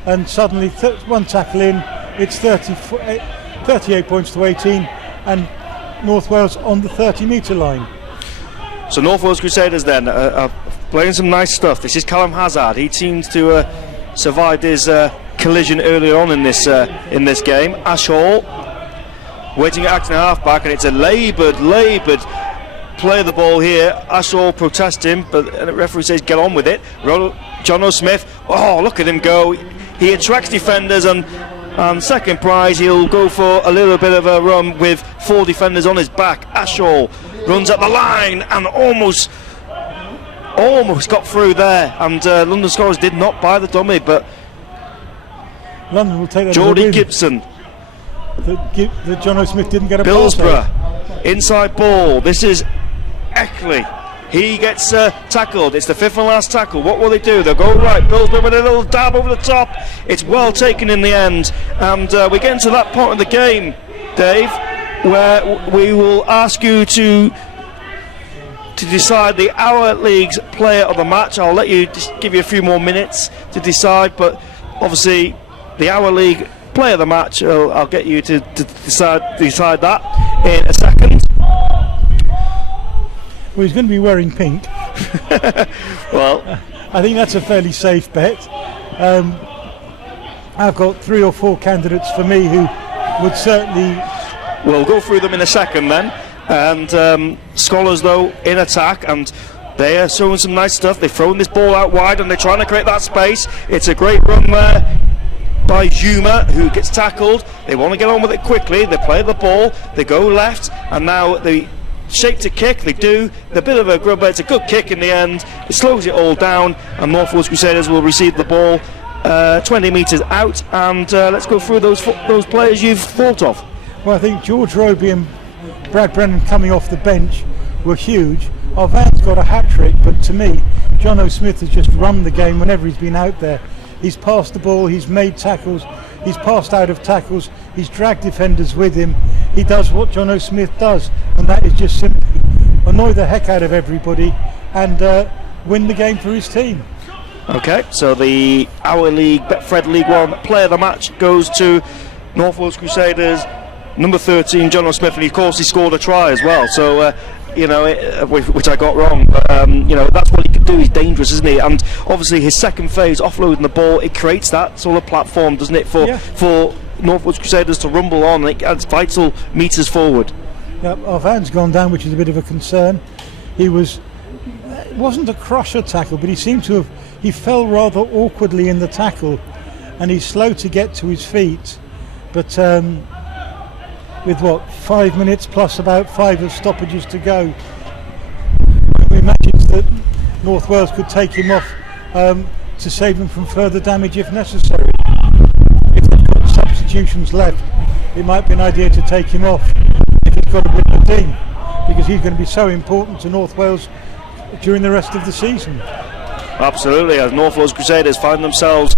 and suddenly one tackle in. It's 38 points to 18, and North Wales on the 30-metre line. So North Wales Crusaders then are playing some nice stuff. This is Callum Hazard. He seems to survived his collision earlier on in this game. Ash Hall waiting at acting half-back, and it's a laboured play of the ball here. Ash Hall protesting, but the referee says get on with it. John O'Smith, oh, look at him go. He attracts defenders, and second prize, he'll go for a little bit of a run with 4 defenders on his back. Ash Hall runs at the line and almost got through there, and London Skolars did not buy the dummy, but London will take that. Jordy Gibson, that John O'Smith didn't get a Billsborough, inside ball. This is Eckley. He gets tackled. It's the 5th and last tackle. What will they do? They'll go right. Billsborough with a little dab over the top. It's well taken in the end, and we're getting to that point of the game, Dave, where we will ask you to decide the Our League's player of the match. I'll let you just give you a few more minutes to decide, but obviously the Our League player of the match, I'll get you to decide that in a second. Well, he's going to be wearing pink. Well, I think that's a fairly safe bet. I've got 3 or 4 candidates for me who would certainly... We'll go through them in a second then. And Skolars, though, in attack, and they are showing some nice stuff. They've thrown this ball out wide, and they're trying to create that space. It's a great run there by Zuma, who gets tackled. They want to get on with it quickly. They play the ball, they go left, and now they shape to kick. They do. They're a bit of a grubber. It's a good kick in the end. It slows it all down, and North Wales Crusaders will receive the ball 20 metres out. And let's go through those players you've thought of. Well, I think George Roby and Brad Brennan coming off the bench were huge. Our van's got a hat-trick, but to me, John O'Smith has just run the game whenever he's been out there. He's passed the ball, he's made tackles, he's passed out of tackles, he's dragged defenders with him. He does what John O'Smith does, and that is just simply annoy the heck out of everybody and win the game for his team. Okay, so the Our League, Betfred League 1 player of the match goes to North Wales Crusaders, number 13, John O'Smith, and of course he scored a try as well, so which I got wrong, but that's what he can do. He's dangerous, isn't he? And obviously his second phase, offloading the ball, it creates that sort of platform, doesn't it, for North Wales Crusaders to rumble on, and it adds vital metres forward. Yeah, our van's gone down, which is a bit of a concern. It wasn't a crusher tackle, but he fell rather awkwardly in the tackle, and he's slow to get to his feet, but with 5 minutes plus about 5 of stoppages to go, we imagine that North Wales could take him off to save him from further damage if necessary. If they've got substitutions left, it might be an idea to take him off if he's got a bit of a ding, because he's going to be so important to North Wales during the rest of the season. Absolutely, as North Wales Crusaders find themselves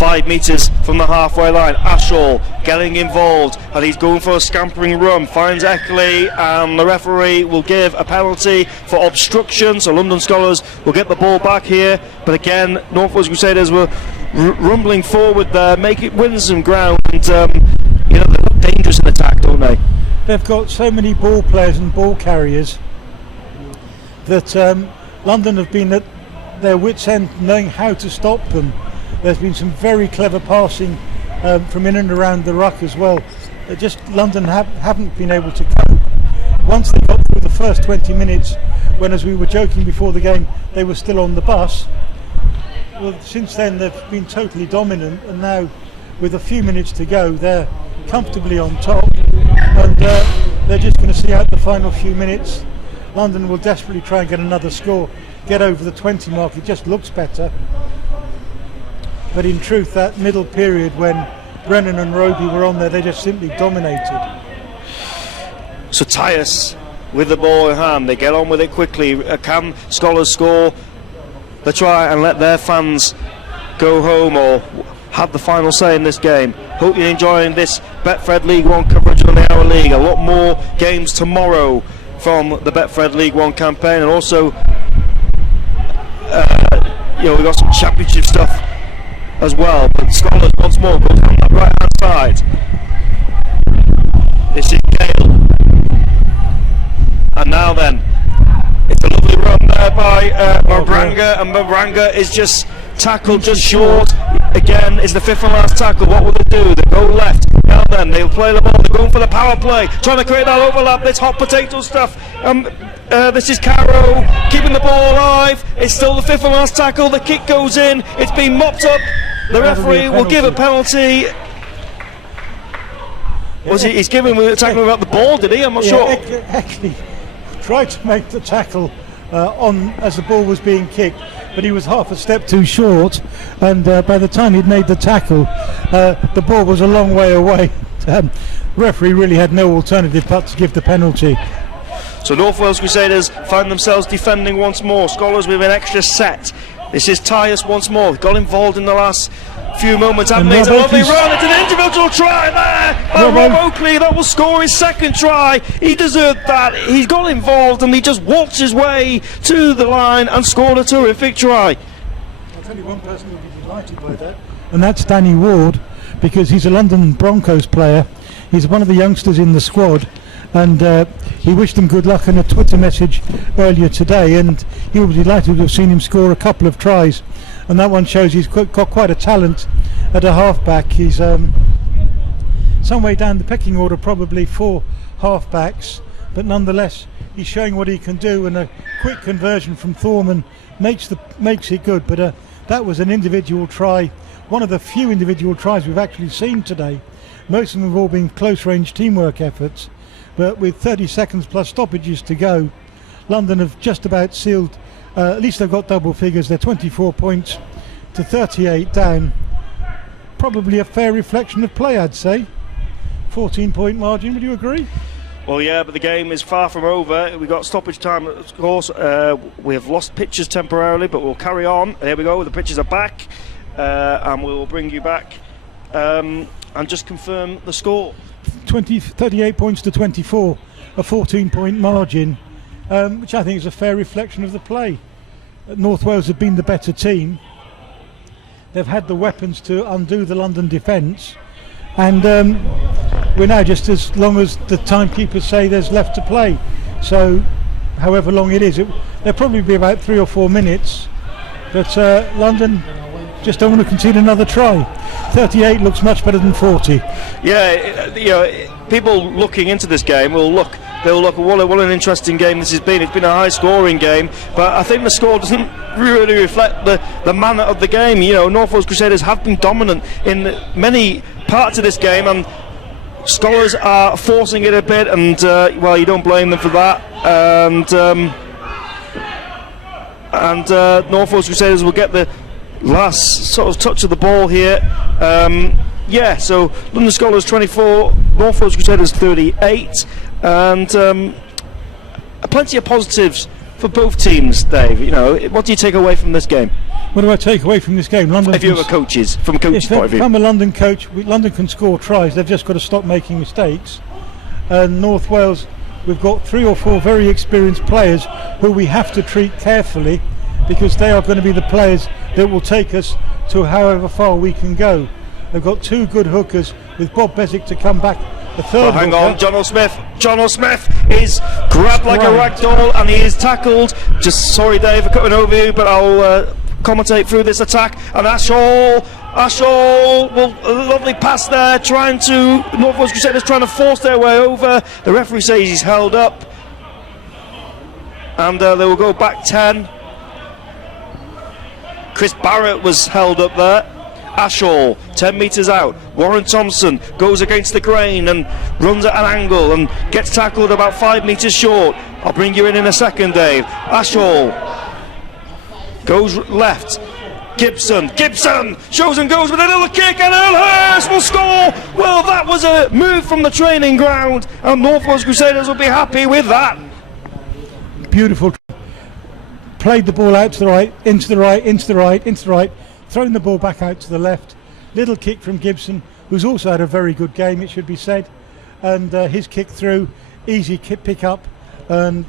5 metres from the halfway line. Ash Hall getting involved, and he's going for a scampering run, finds Eckley, and the referee will give a penalty for obstruction, so London Skolars will get the ball back here, but again North Wales Crusaders were rumbling forward there, winning some ground, and they look dangerous in attack, don't they? They've got so many ball players and ball carriers that London have been at their wits' end knowing how to stop them. There's been some very clever passing from in and around the ruck as well. Just London haven't been able to cope. Once they got through the first 20 minutes, when, as we were joking before the game, they were still on the bus, well, since then they've been totally dominant, and now with a few minutes to go they're comfortably on top, and they're just going to see out the final few minutes. London will desperately try and get another score, get over the 20 mark. It just looks better. But in truth, that middle period when Brennan and Roby were on there, they just simply dominated. So Tyus with the ball in hand, they get on with it quickly. Can Skolars score the try and let their fans go home or have the final say in this game? Hope you're enjoying this Betfred League One coverage on the Hour League. A lot more games tomorrow from the Betfred League One campaign, and also we've got some championship stuff as well. But Skolars once more goes down that right hand side. This is Gale, and now then it's a lovely run there by Maranga, and Maranga is just tackled just short. Again, is the fifth and last tackle. What will they do? They go left. Now then, they'll play the ball. They're going for the power play, trying to create that overlap. This hot potato stuff. This is Caro keeping the ball alive. It's still the fifth and last tackle. The kick goes in. It's been mopped up. The referee will give a penalty. He's giving the tackle about the ball, did he? I'm not sure. Actually, tried to make the tackle on as the ball was being kicked, but he was half a step too short, and by the time he'd made the tackle, the ball was a long way away. Referee really had no alternative but to give the penalty. So North Wales Crusaders find themselves defending once more. Skolars with an extra set. This is Tyus once more. Got involved in the last few moments and made a lovely run. It's an individual try there by Rob Oakley. That will score his second try. He deserved that. He got involved and he just walked his way to the line and scored a terrific try. I'll tell you one person who'll be delighted by that, and that's Danny Ward, because he's a London Broncos player. He's one of the youngsters in the squad, and he wished him good luck in a Twitter message earlier today, and he will be delighted to have seen him score a couple of tries, and that one shows he's got quite a talent at a halfback. He's some way down the pecking order, probably for halfbacks, but nonetheless he's showing what he can do, and a quick conversion from Thorman makes it good. But that was an individual try, one of the few individual tries we've actually seen today. Most of them have all been close range teamwork efforts, but with 30 seconds plus stoppages to go, London have just about sealed, at least they've got double figures. They're 24 points to 38 down. Probably a fair reflection of play, I'd say. 14-point margin, would you agree? Well, yeah, but the game is far from over. We've got stoppage time, of course. We have lost pitches temporarily, but we'll carry on. There we go, the pitches are back, and we will bring you back and just confirm the score. 38 points to 24, a 14-point margin, which I think is a fair reflection of the play. North Wales have been the better team. They've had the weapons to undo the London defence, and we're now just as long as the timekeepers say there's left to play. So however long it is, there'll probably be about 3 or 4 minutes, but London just don't want to concede another try. 38 looks much better than 40. Yeah, people looking into this game will look, what an interesting game this has been. It's been a high scoring game, but I think the score doesn't really reflect the manner of the game. North Wales Crusaders have been dominant in many parts of this game, and Skolars are forcing it a bit, and you don't blame them for that. And North Wales Crusaders will get the last sort of touch of the ball here. So London Skolars 24, North Wales Crusaders 38, and plenty of positives for both teams, Dave. What do you take away from this game? What do I take away from this game? London, if you were coaches, from a coach's point of view. If I'm a London coach, London can score tries. They've just got to stop making mistakes. And North Wales, we've got 3 or 4 very experienced players who we have to treat carefully, because they are going to be the players that will take us to however far we can go. They've got 2 good hookers, with Bob Beswick to come back. The third hang on, John O'Smith is grabbed like a rag doll, and he is tackled. Sorry, Dave, for cutting over you, but I'll commentate through this attack. And Ashall, a lovely pass there, North Wales Crusaders trying to force their way over. The referee says he's held up, and they will go back 10. Chris Barrett was held up there. Ashall, 10 metres out. Warren Thompson goes against the grain and runs at an angle and gets tackled about 5 metres short. I'll bring you in a second, Dave. Ashall goes left. Gibson shows and goes with a little kick, and Earlhurst will score. Well, that was a move from the training ground, and North Wales Crusaders will be happy with that. Beautiful. Played the ball out to the right, into the right, into the right, into the right, throwing the ball back out to the left. Little kick from Gibson, who's also had a very good game, it should be said. And his kick through, easy pick up, and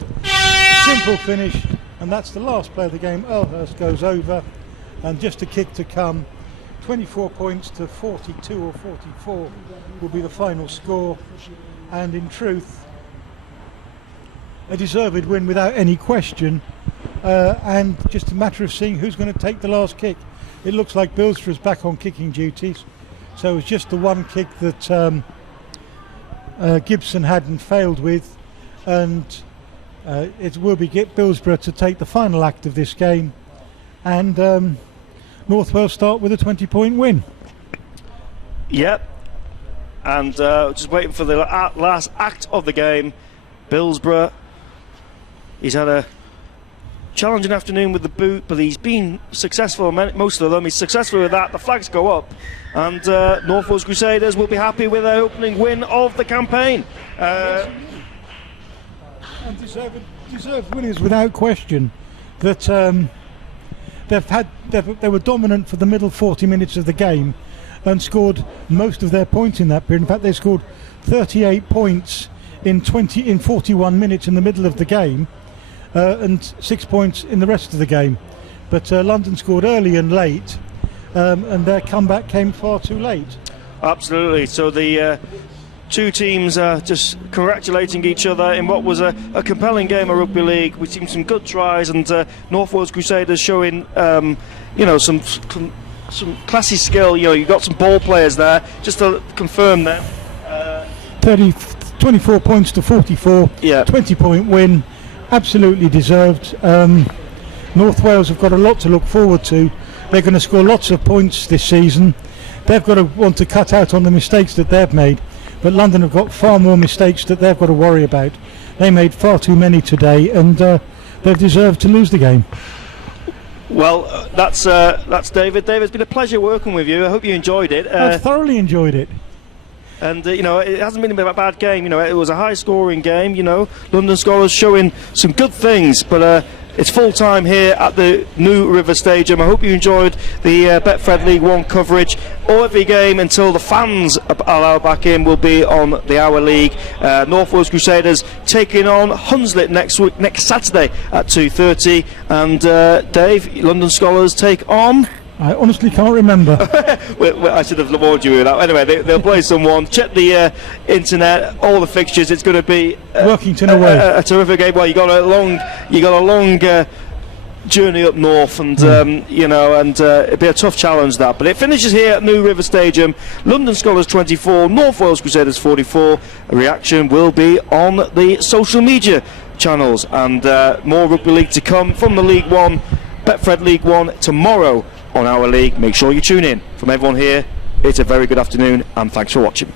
simple finish. And that's the last play of the game. Earlhurst goes over, and just a kick to come. 24 points to 42 or 44 will be the final score. And in truth, a deserved win without any question. And just a matter of seeing who's going to take the last kick. It looks like Bilsborough's back on kicking duties. So it's just the one kick that Gibson hadn't failed with. And it will be Bilsborough to take the final act of this game. And North Wales start with a 20-point win. Yep. And just waiting for the last act of the game. Bilsborough, he's had a challenging afternoon with the boot, but he's been successful, most of them. He's successful with that. The flags go up, and North Wales Crusaders will be happy with their opening win of the campaign. And deserved winners without question. That they were dominant for the middle 40 minutes of the game and scored most of their points in that period. In fact, they scored 38 points in 41 minutes in the middle of the game, and 6 points in the rest of the game. But London scored early and late, and their comeback came far too late. Absolutely. So the two teams are just congratulating each other in what was a compelling game of rugby league. We've seen some good tries, and North Wales Crusaders showing some classy skill. You've got some ball players there. Just to confirm that 24 points to 44. Yeah. 20-point win, absolutely deserved. North Wales have got a lot to look forward to. They're going to score lots of points this season. They've got to want to cut out on the mistakes that they've made, but London have got far more mistakes that they've got to worry about. They made far too many today, and they've deserved to lose the game. Well, that's David. David, it's been a pleasure working with you. I hope you enjoyed it. I've thoroughly enjoyed it. And it hasn't been a bad game. It was a high-scoring game. London Skolars showing some good things, but it's full time here at the New River Stadium. I hope you enjoyed the Betfred League One coverage. Every game until the fans are allowed back in will be on the Hour League. North Wales Crusaders taking on Hunslet next Saturday at 2:30. And Dave, London Skolars take on. I honestly can't remember. I should have warned you with that. Anyway, they'll play someone. Check the internet, all the fixtures. It's going to be Workington away. A terrific game. Well, you got a long journey up north, and it'll be a tough challenge that. But it finishes here at New River Stadium. London Skolars 24, North Wales Crusaders 44. A reaction will be on the social media channels, and more rugby league to come from the League One, Betfred League One tomorrow on Our League. Make sure you tune in. From everyone here, it's a very good afternoon, and thanks for watching.